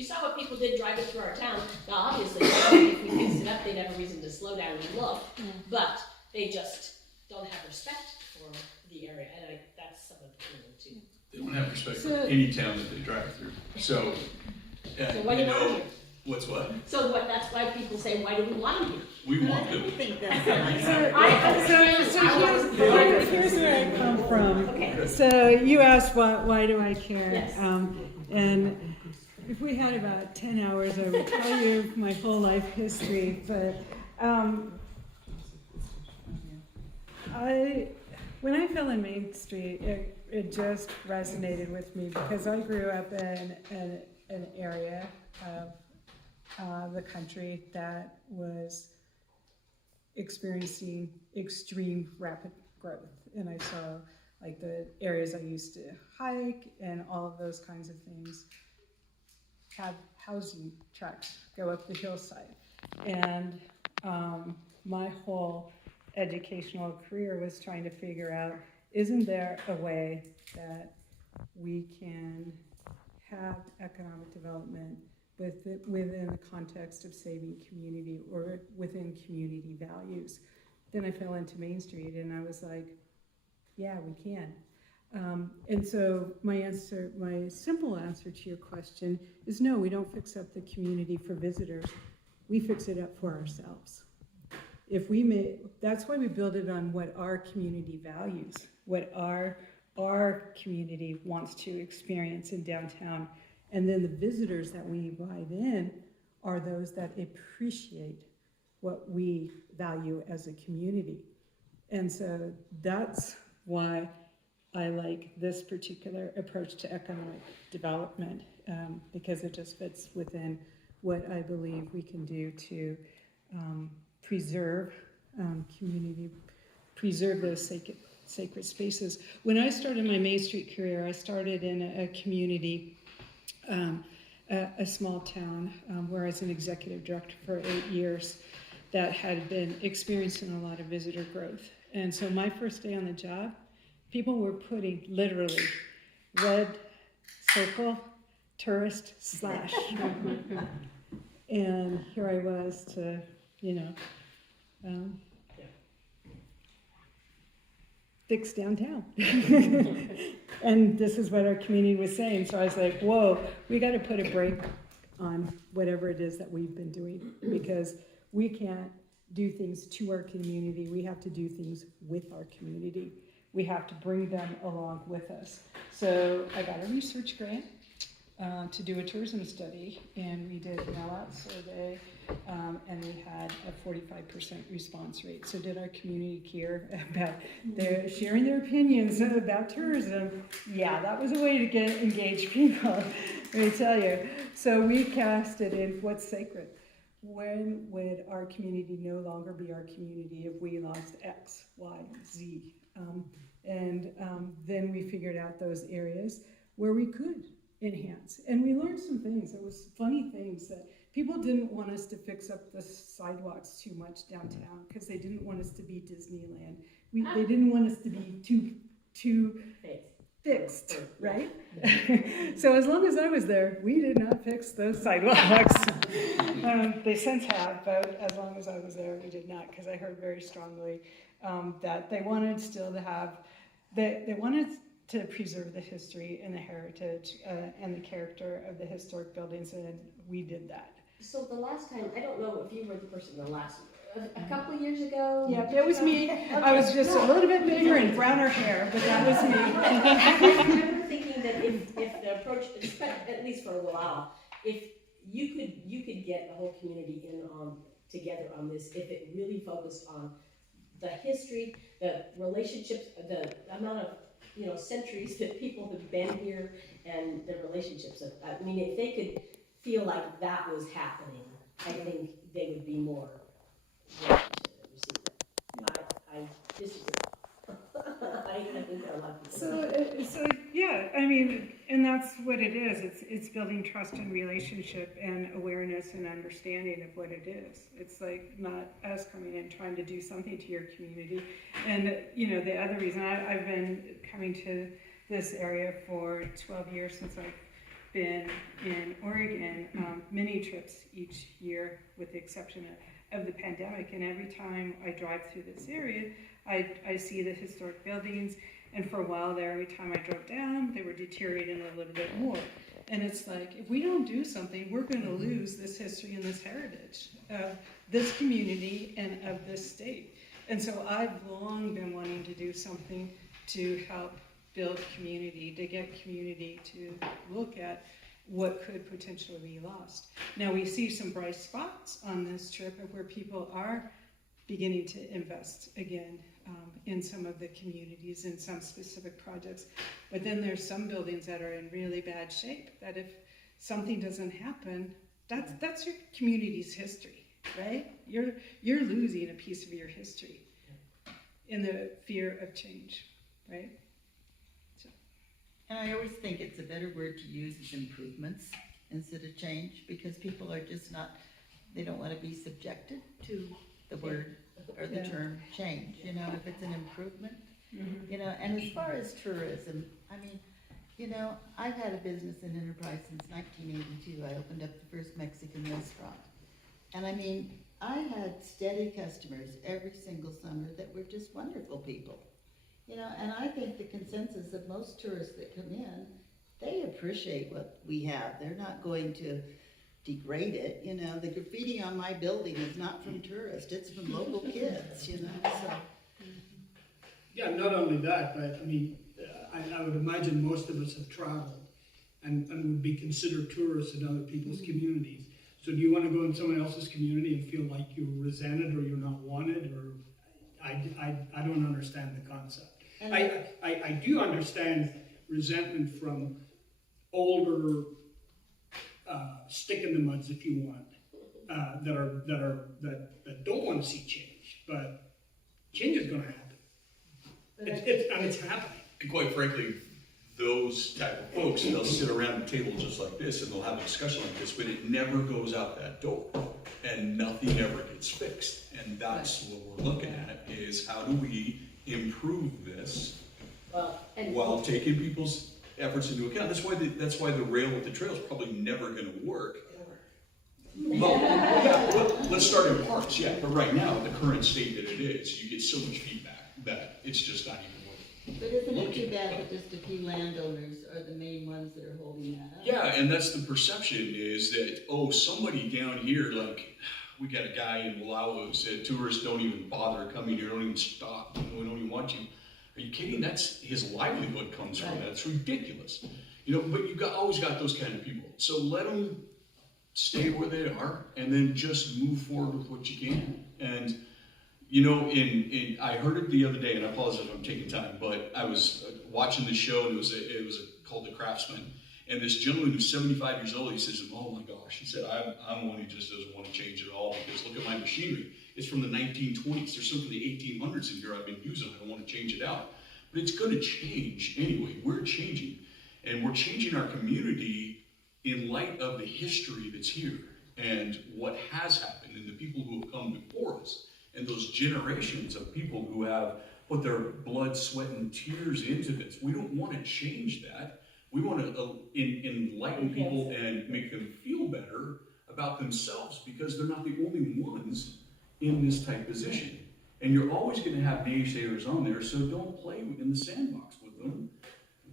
saw what people did driving through our town. Now, obviously, if we fixed it up, they'd have a reason to slow down and look, but they just don't have respect for the area, and that's some of the feeling too. They don't have respect for any town that they drive through. So, So why do you want them here? what's what? So that's why people say, why do we want them here? We want them. I think that's nice. Here's where I come from. Okay. So you asked why do I care? Yes. And if we had about 10 hours, I would tell you my whole life history. But when I fell in Main Street, it just resonated with me because I grew up in an area of the country that was experiencing extreme rapid growth. And I saw like the areas I used to hike and all of those kinds of things have housing tracts go up the hillside. And my whole educational career was trying to figure out, isn't there a way that we can have economic development within the context of saving community or within community values? Then I fell into Main Street and I was like, yeah, we can. And so my simple answer to your question is no, we don't fix up the community for visitors. We fix it up for ourselves. That's why we build it on what our community values, what our community wants to experience in downtown. And then the visitors that we invite in are those that appreciate what we value as a community. And so that's why I like this particular approach to economic development, because it just fits within what I believe we can do to preserve community, preserve those sacred spaces. When I started my Main Street career, I started in a community, a small town where I was an executive director for 8 years that had been experiencing a lot of visitor growth. And so my first day on the job, people were putting literally red circle, tourist / and here I was to, fix downtown. And this is what our community was saying. So I was like, whoa, we got to put a break on whatever it is that we've been doing, because we can't do things to our community. We have to do things with our community. We have to bring them along with us. So I got a research grant to do a tourism study, and we did a mail-out survey, and we had a 45% response rate. So did our community care about sharing their opinions about tourism? Yeah, that was a way to get engaged people, let me tell you. So we cast it in what's sacred. When would our community no longer be our community if we lost X, Y, Z? And then we figured out those areas where we could enhance. And we learned some things. It was funny things that people didn't want us to fix up the sidewalks too much downtown because they didn't want us to be Disneyland. They didn't want us to be too fixed, right? So as long as I was there, we did not fix those sidewalks. They since have, but as long as I was there, we did not, because I heard very strongly that they wanted still to have, they wanted to preserve the history and the heritage and the character of the historic buildings, and we did that. So the last time, I don't know if you were the person a couple of years ago? Yeah, that was me. I was just a little bit bigger and browner hair, but that was me. I remember thinking that if the approach, at least for a while, if you could get the whole community together on this, if it really focused on the history, the relationships, the amount of centuries that people have been here, and the relationships. I mean, if they could feel like that was happening, I think they would be more willing to receive it. I disagree. I think there are a lot of people. So yeah, I mean, and that's what it is. It's building trust and relationship and awareness and understanding of what it is. It's like not us coming in trying to do something to your community. And the other reason I've been coming to this area for 12 years since I've been in Oregon, many trips each year with the exception of the pandemic. And every time I drive through this area, I see the historic buildings, and for a while there, every time I drove down, they were deteriorating a little bit more. And it's like, if we don't do something, we're going to lose this history and this heritage of this community and of this state. And so I've long been wanting to do something to help build community, to get community to look at what could potentially be lost. Now we see some bright spots on this trip of where people are beginning to invest again in some of the communities in some specific projects. But then there's some buildings that are in really bad shape that if something doesn't happen, that's your community's history, right? You're losing a piece of your history in the fear of change, right? So. And I always think it's a better word to use is improvements instead of change, because people are just they don't want to be subjected to the word or the term change, if it's an improvement, and as far as tourism, I mean, I've had a business in Enterprise since 1982. I opened up the first Mexican restaurant, and I mean, I had steady customers every single summer that were just wonderful people, and I think the consensus of most tourists that come in, they appreciate what we have. They're not going to degrade it, the graffiti on my building is not from tourists, it's from local kids, so. Yeah, not only that, but I mean, I would imagine most of us have traveled and would be considered tourists in other people's communities. So do you want to go in someone else's community and feel like you're resented or you're not wanted, or I don't understand the concept. I do understand resentment from older stick in the muds, if you want, that don't want to see change, but change is going to happen. It's happening. And quite frankly, those type of folks, they'll sit around a table just like this and they'll have a discussion like this, but it never goes out that door and nothing ever gets fixed. And that's what we're looking at, is how do we improve this while taking people's efforts into account. That's why the rail with the trail is probably never going to work. Well, let's start in parts, but right now, the current state that it is, you get so much feedback that it's just not even worth. But isn't it too bad that just a few landowners are the main ones that are holding that up? Yeah, and that's the perception, is that, somebody down here, like, we got a guy in Wallowa who said tourists don't even bother coming here, don't even stop, we don't even want you. Are you kidding? That's his livelihood comes from that. It's ridiculous. But you always got those kind of people. So let them stay where they are and then just move forward with what you can. And, I heard it the other day, and I apologize if I'm taking time, but I was watching the show, and it was called The Craftsman. And this gentleman who's 75 years old, he says, oh my gosh, he said, I'm one who just doesn't want to change it at all, because look at my machinery. It's from the 1920s. There's some from the 1800s in here I've been using. I don't want to change it out. But it's going to change anyway. We're changing. And we're changing our community in light of the history that's here and what has happened and the people who have come before us and those generations of people who have put their blood, sweat, and tears into this. We don't want to change that. We want to enlighten people and make them feel better about themselves because they're not the only ones in this type position. And you're always going to have naysayers on there, so don't play in the sandbox with them.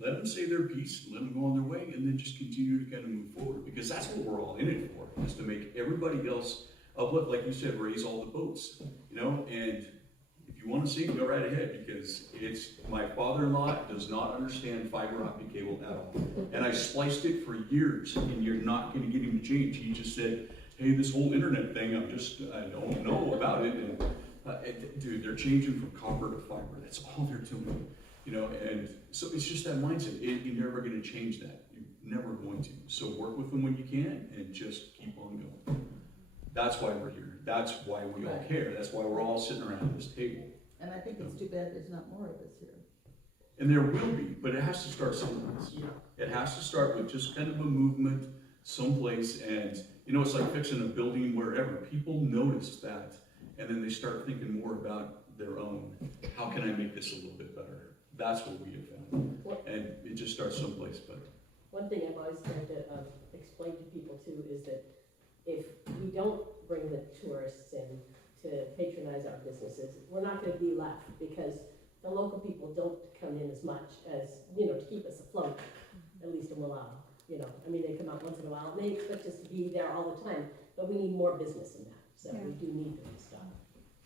Let them say their piece, let them go on their way, and then just continue to kind of move forward because that's what we're all in it for, is to make everybody else uplift, like you said, raise all the boats, you know, and if you want to sing, go right ahead because it's, my father-in-law does not understand fiber optic cable at all. And I spliced it for years and you're not going to get him to change. He just said, hey, this whole internet thing, I don't know about it. And dude, they're changing from copper to fiber. That's all they're doing, you know, and so it's just that mindset. You're never going to change that. You're never going to. So work with them when you can and just keep on going. That's why we're here. That's why we all care. That's why we're all sitting around this table. And I think it's too bad there's not more of us here. And there will be, but it has to start someplace. It has to start with just kind of a movement someplace. And, you know, it's like fixing a building wherever. People notice that. And then they start thinking more about their own. How can I make this a little bit better? That's what we have found. And it just starts someplace better. One thing I've always tried to explain to people too is that if we don't bring the tourists in to patronize our businesses, we're not going to be left because the local people don't come in as much as, you know, to keep us afloat, at least in Wallowa. You know, I mean, they come out once in a while and they expect us to be there all the time, but we need more business in that. So we do need them stuff.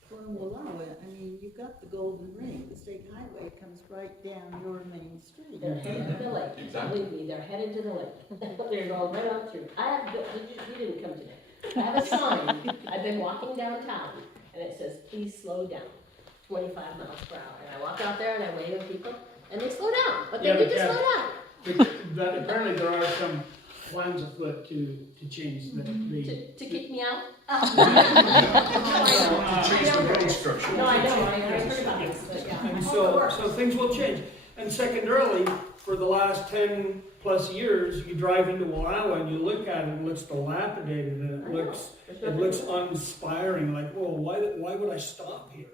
Well, in Wallowa, I mean, you've got the Golden Ring. The state highway comes right down your main street. They're headed to the lake. Exactly. Believe me, they're headed to the lake. They're going right on through. I have, you didn't come today. I have a sign. I've been walking downtown and it says, please slow down, 25 miles per hour. And I walk out there and I wave at people and they slow down, but they need to slow down. But apparently there are some plans afoot to change the. To kick me out? Change the road structure. No, I know, I heard about this, but yeah. And so things will change. And secondarily, for the last 10 plus years, you drive into Wallowa and you look at it and it looks dilapidated and it looks uninspiring. Like, well, why would I stop here?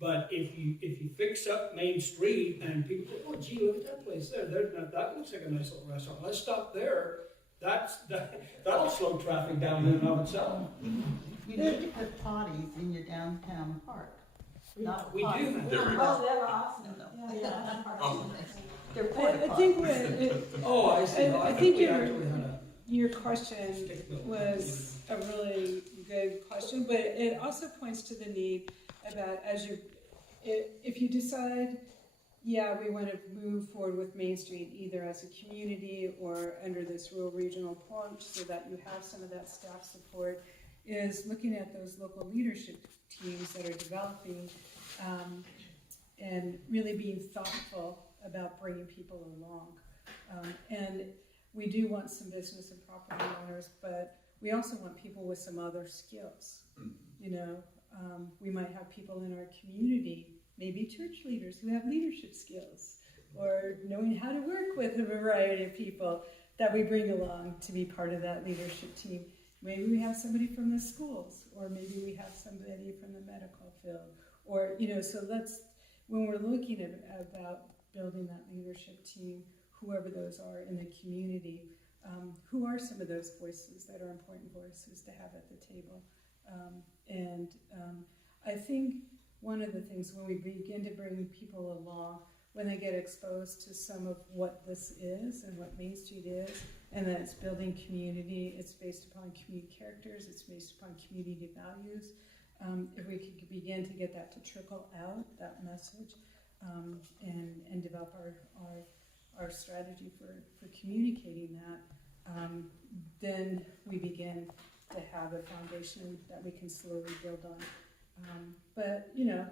But if you fix up Main Street and people say, oh gee, look at that place there. That looks like a nice little restaurant. Let's stop there. That'll slow traffic down in and of itself. You need to put potties in your downtown park. Not We potties. do. There we go. Oh, they're awesome. Oh. They're porta I think Oh, I see. I think we actually had a your question was a really good question, but it also points to the need about if you decide, yeah, we want to move forward with Main Street either as a community or under this rural regional approach so that you have some of that staff support, is looking at those local leadership teams that are developing and really being thoughtful about bringing people along. And we do want some business and property owners, but we also want people with some other skills. You know, we might have people in our community, maybe church leaders who have leadership skills, or knowing how to work with a variety of people that we bring along to be part of that leadership team. Maybe we have somebody from the schools, or maybe we have somebody from the medical field, or, you know, so that's, when we're looking at about building that leadership team, whoever those are in the community, who are some of those voices that are important voices to have at the table. I think one of the things when we begin to bring people along, when they get exposed to some of what this is and what Main Street is, and that it's building community, it's based upon community characters, it's based upon community values. If we could begin to get that to trickle out, that message, and develop our strategy for communicating that, then we begin to have a foundation that we can slowly build on. But, you know,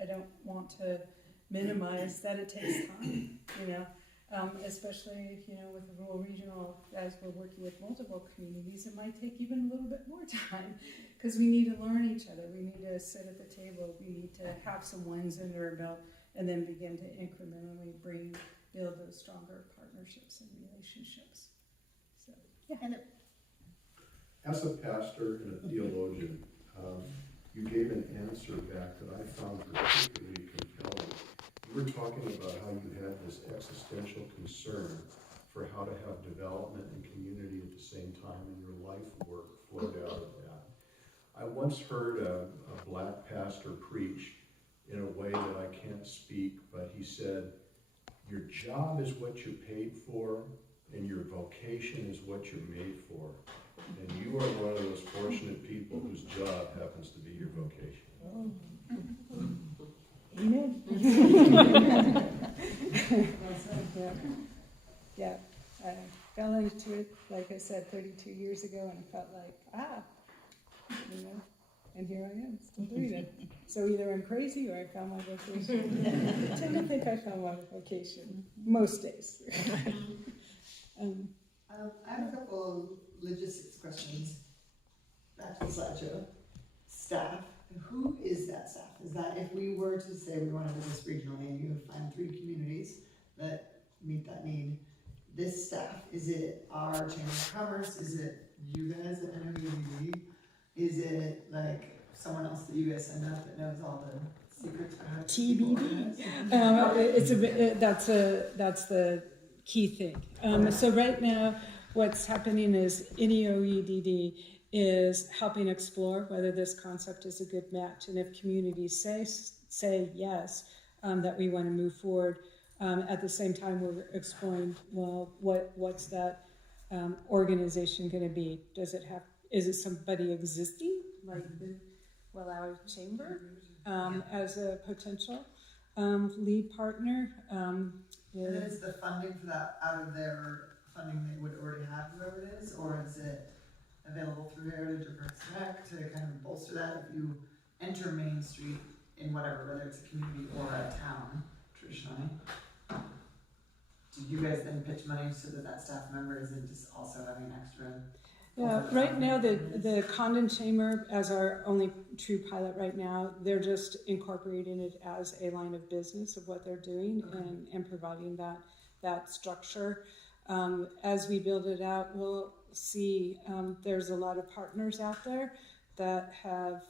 I don't want to minimize that it takes time, you know, especially, you know, with the rural regional, as we're working with multiple communities, it might take even a little bit more time because we need to learn each other. We need to sit at the table. We need to have some wins under our belt and then begin to incrementally bring build those stronger partnerships and relationships. So, yeah. And As a pastor and a theologian, you gave an answer back that I found particularly compelling. You were talking about how you had this existential concern for how to have development and community at the same time, and your life work flowed out of that. I once heard a black pastor preach in a way that I can't speak, but he said, your job is what you're paid for, and your vocation is what you're made for. And you are one of those fortunate people whose job happens to be your vocation. Amen. Yeah, I fell into it, like I said, 32 years ago, and I felt like, you know, and here I am, still doing it. So either I'm crazy or I found my vocation. I tend to think I found my vocation, most days. I have a couple logistics questions. Back to the slideshow. Staff. Who is that staff? Is that if we were to say we want to do this regionally and you find 3 communities that meet that need, this staff, is it our Chamber of Commerce? Is it you guys at NOUDD? Is it like someone else that you guys send up that knows all the secrets behind TBD. That's the key thing. So right now, what's happening is NEOEDD is helping explore whether this concept is a good match, and if communities say yes, that we want to move forward. At the same time, we're exploring, well, what's that organization going to be? Is it somebody existing, like the Wallowa Chamber, as a potential lead partner? And is the funding for that out of their funding they would already have, whoever it is, or is it available through Heritage or Parks and Rec to kind of bolster that if you enter Main Street in whatever, whether it's a community or a town traditionally? Do you guys then pitch money so that that staff member isn't just also having extra? Yeah, right now the Condon Chamber, as our only true pilot right now, they're just incorporating it as a line of business of what they're doing and providing that structure. As we build it out, we'll see there's a lot of partners out there that have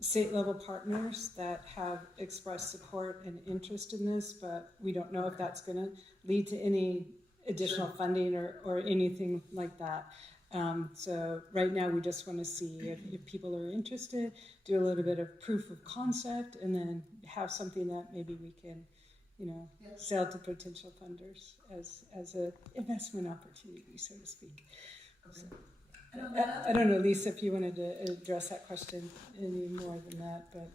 state level partners that have expressed support and interest in this, but we don't know if that's going to lead to any additional funding or anything like that. So right now we just want to see if people are interested, do a little bit of proof of concept, and then have something that maybe we can, sell to potential funders as an investment opportunity, so to speak. Okay. So, I don't know, Lisa, if you wanted to address that question any more than that, but.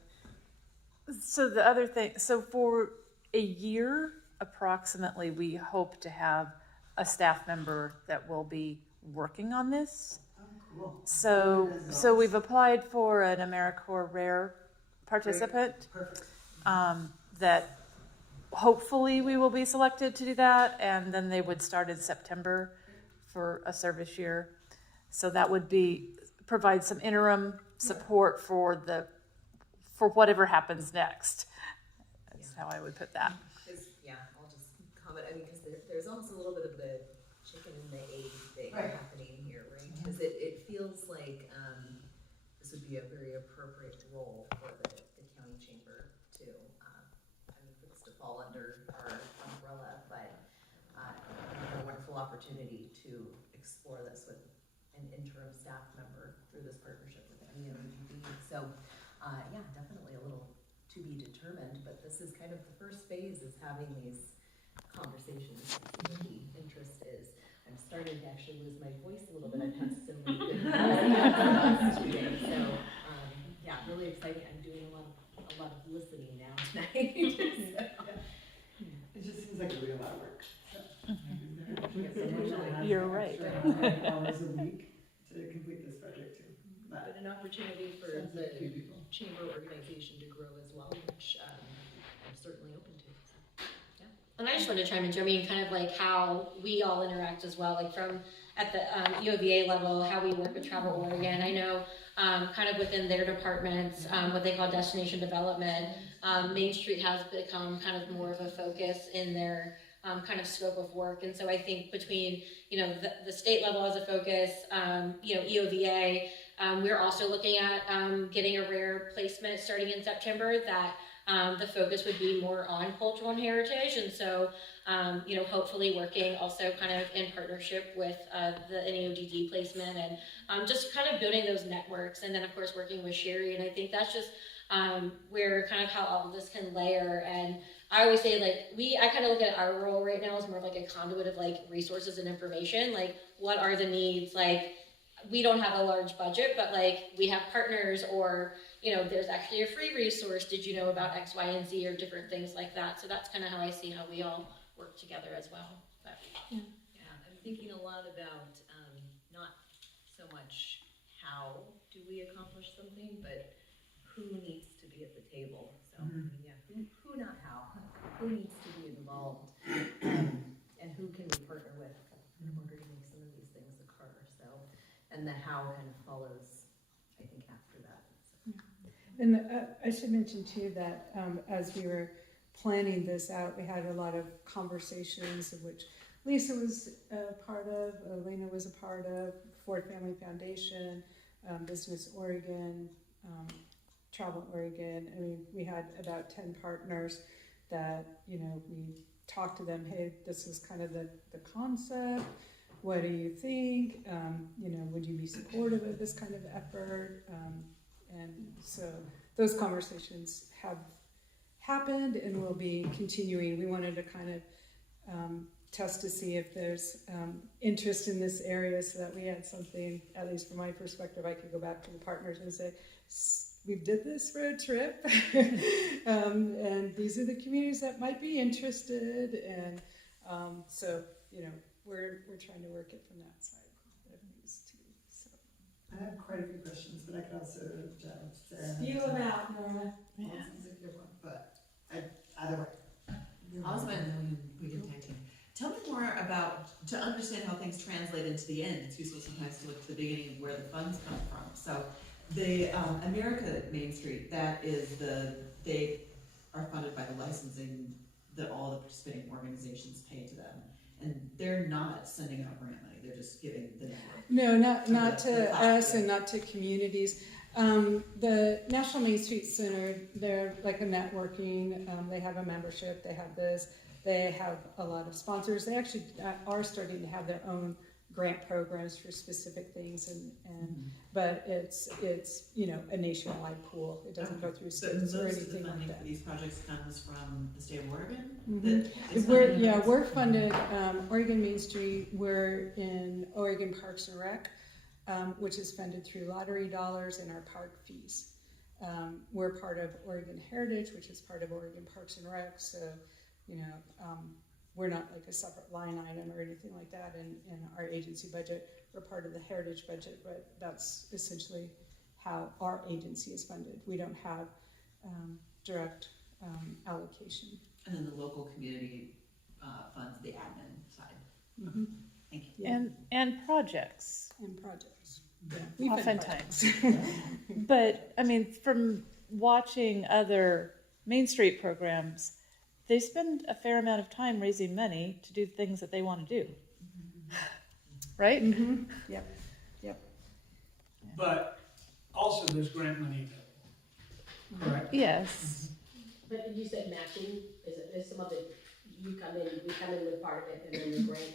So the other thing, so for a year approximately, we hope to have a staff member that will be working on this. Oh, cool. So we've applied for an AmeriCorps Rare participant. Perfect. That hopefully we will be selected to do that, and then they would start in September for a service year. So that would provide some interim support for whatever happens next. That's how I would put that. I'll just comment. I mean, because there's almost a little bit of the chicken and the egg thing happening here, right? Because it feels like this would be a very appropriate role for the county chamber to, for this to fall under our umbrella, but a wonderful opportunity to explore this with an interim staff member through this partnership with NEOUDD. So, definitely a little to be determined, but this is kind of the first phase, is having these conversations, see what the interest is. I'm starting to actually lose my voice a little bit. I've had so many good today. So, really exciting. I'm doing a lot of listening now tonight. It just seems like a real lot of work. You're right. Hours a week to complete this project too. But an opportunity for the chamber organization to grow as well, which I'm certainly open to. So, And I just wanted to chime in too. I mean, kind of like how we all interact as well, like from at the EOVA level, how we work with Travel Oregon. I know kind of within their departments, what they call destination development, Main Street has become kind of more of a focus in their kind of scope of work. And so I think between, the state level as a focus, EOVA, we're also looking at getting a rare placement starting in September that the focus would be more on cultural and heritage. And so, hopefully working also kind of in partnership with the NEODD placement and just kind of building those networks. And then of course working with Sheri. And I think that's just where kind of how all of this can layer. And I always say I kind of look at our role right now as more of like a conduit of like resources and information. Like what are the needs? Like we don't have a large budget, but like we have partners or, there's actually a free resource. Did you know about X, Y, and Z or different things like that? So that's kind of how I see how we all work together as well. But, Yeah, I'm thinking a lot about not so much how do we accomplish something, but who needs to be at the table. So who not how, who needs to be involved, and who can we partner with in order to make some of these things occur. So, and the how kind of follows, I think, after that. So. And I should mention too that as we were planning this out, we had a lot of conversations of which Lisa was a part of, Elena was a part of, Ford Family Foundation, Business Oregon, Travel Oregon. I mean, we had about 10 partners that, we talked to them, hey, this is kind of the concept. What do you think? Would you be supportive of this kind of effort? And so those conversations have happened and will be continuing. We wanted to kind of test to see if there's interest in this area so that we had something, at least from my perspective, I could go back to the partners and say, we did this road trip and these are the communities that might be interested. And so, we're trying to work it from that side of things too. So. I have quite a few questions, but I could also Sarah. Spew them out, Nora. Well, it sounds like you have one, but either way. Also, we can tag team. Tell me more about, to understand how things translate into the end. It's useful sometimes to look at the beginning of where the funds come from. So the America Main Street, they are funded by the licensing that all the participating organizations pay to them. And they're not sending out grant money, they're just giving the network. No, not to us and not to communities. The National Main Street Center, they're like a networking, they have a membership, they have this, they have a lot of sponsors. They actually are starting to have their own grant programs for specific things, but it's a nationwide pool. It doesn't go through states or anything like that. For these projects comes from the state of Oregon? We're funded, Oregon Main Street, we're in Oregon Parks and Rec, which is funded through lottery dollars and our park fees. We're part of Oregon Heritage, which is part of Oregon Parks and Rec, so we're not like a separate line item or anything like that in our agency budget. We're part of the Heritage budget, but that's essentially how our agency is funded. We don't have direct allocation. And then the local community funds the admin side. Mm-hmm. Thank you. Yeah. And projects. And projects. Yeah. Oftentimes. But, I mean, from watching other Main Street programs, they spend a fair amount of time raising money to do things that they want to do. Right? Mm-hmm. Yep. But also there's grant money available, correct? Yes. But you said matching, is some of it, we come in with part of it, and then the grant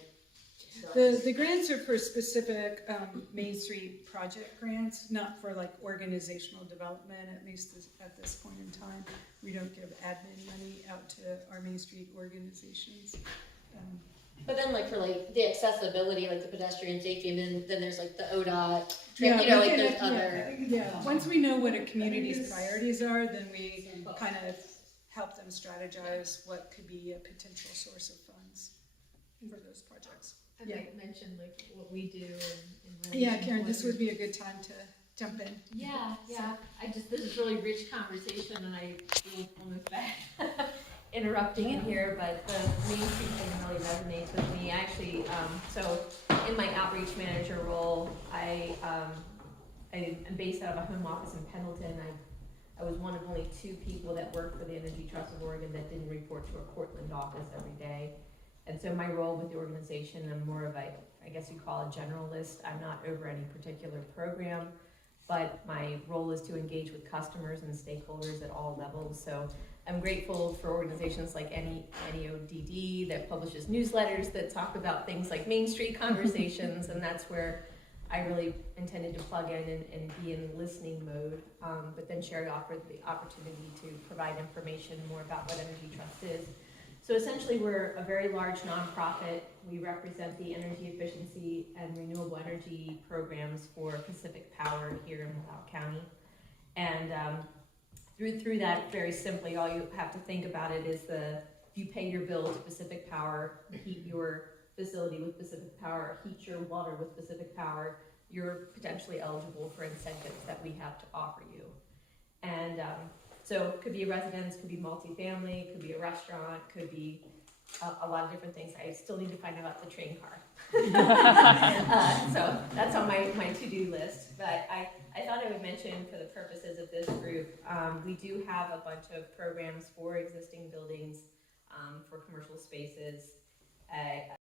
starts? The grants are for specific Main Street project grants, not for like organizational development, at least at this point in time. We don't give admin money out to our Main Street organizations. But then like for like the accessibility, like the pedestrian safety, and then there's like the ODOT, Yeah, there's other. Yeah, once we know what a community's priorities are, then we kind of help them strategize what could be a potential source of funds for those projects. I might mention like what we do in Yeah, Caryn, this would be a good time to jump in. Yeah. This is really rich conversation, and I feel almost bad. interrupting in here, but the Main Street thing really resonates with me. Actually, so in my outreach manager role, I'm based out of a home office in Pendleton. I was one of only 2 people that worked for the Energy Trust of Oregon that didn't report to a Portland office every day. And so my role with the organization, I'm more of I guess you call a generalist. I'm not over any particular program, but my role is to engage with customers and stakeholders at all levels. So I'm grateful for organizations like NEODD that publishes newsletters that talk about things like Main Street conversations, and that's where I really intended to plug in and be in listening mode. But then Sheri offered the opportunity to provide information more about what Energy Trust is. So essentially, we're a very large nonprofit. We represent the energy efficiency and renewable energy programs for Pacific Power here in Wallowa County. And through that, very simply, all you have to think about it is if you pay your bill to Pacific Power, heat your facility with Pacific Power, heat your water with Pacific Power, you're potentially eligible for incentives that we have to offer you. And so it could be a residence, could be multifamily, could be a restaurant, could be a lot of different things. I still need to find out about the train car. So that's on my to-do list. But I thought I would mention, for the purposes of this group, we do have a bunch of programs for existing buildings, for commercial spaces.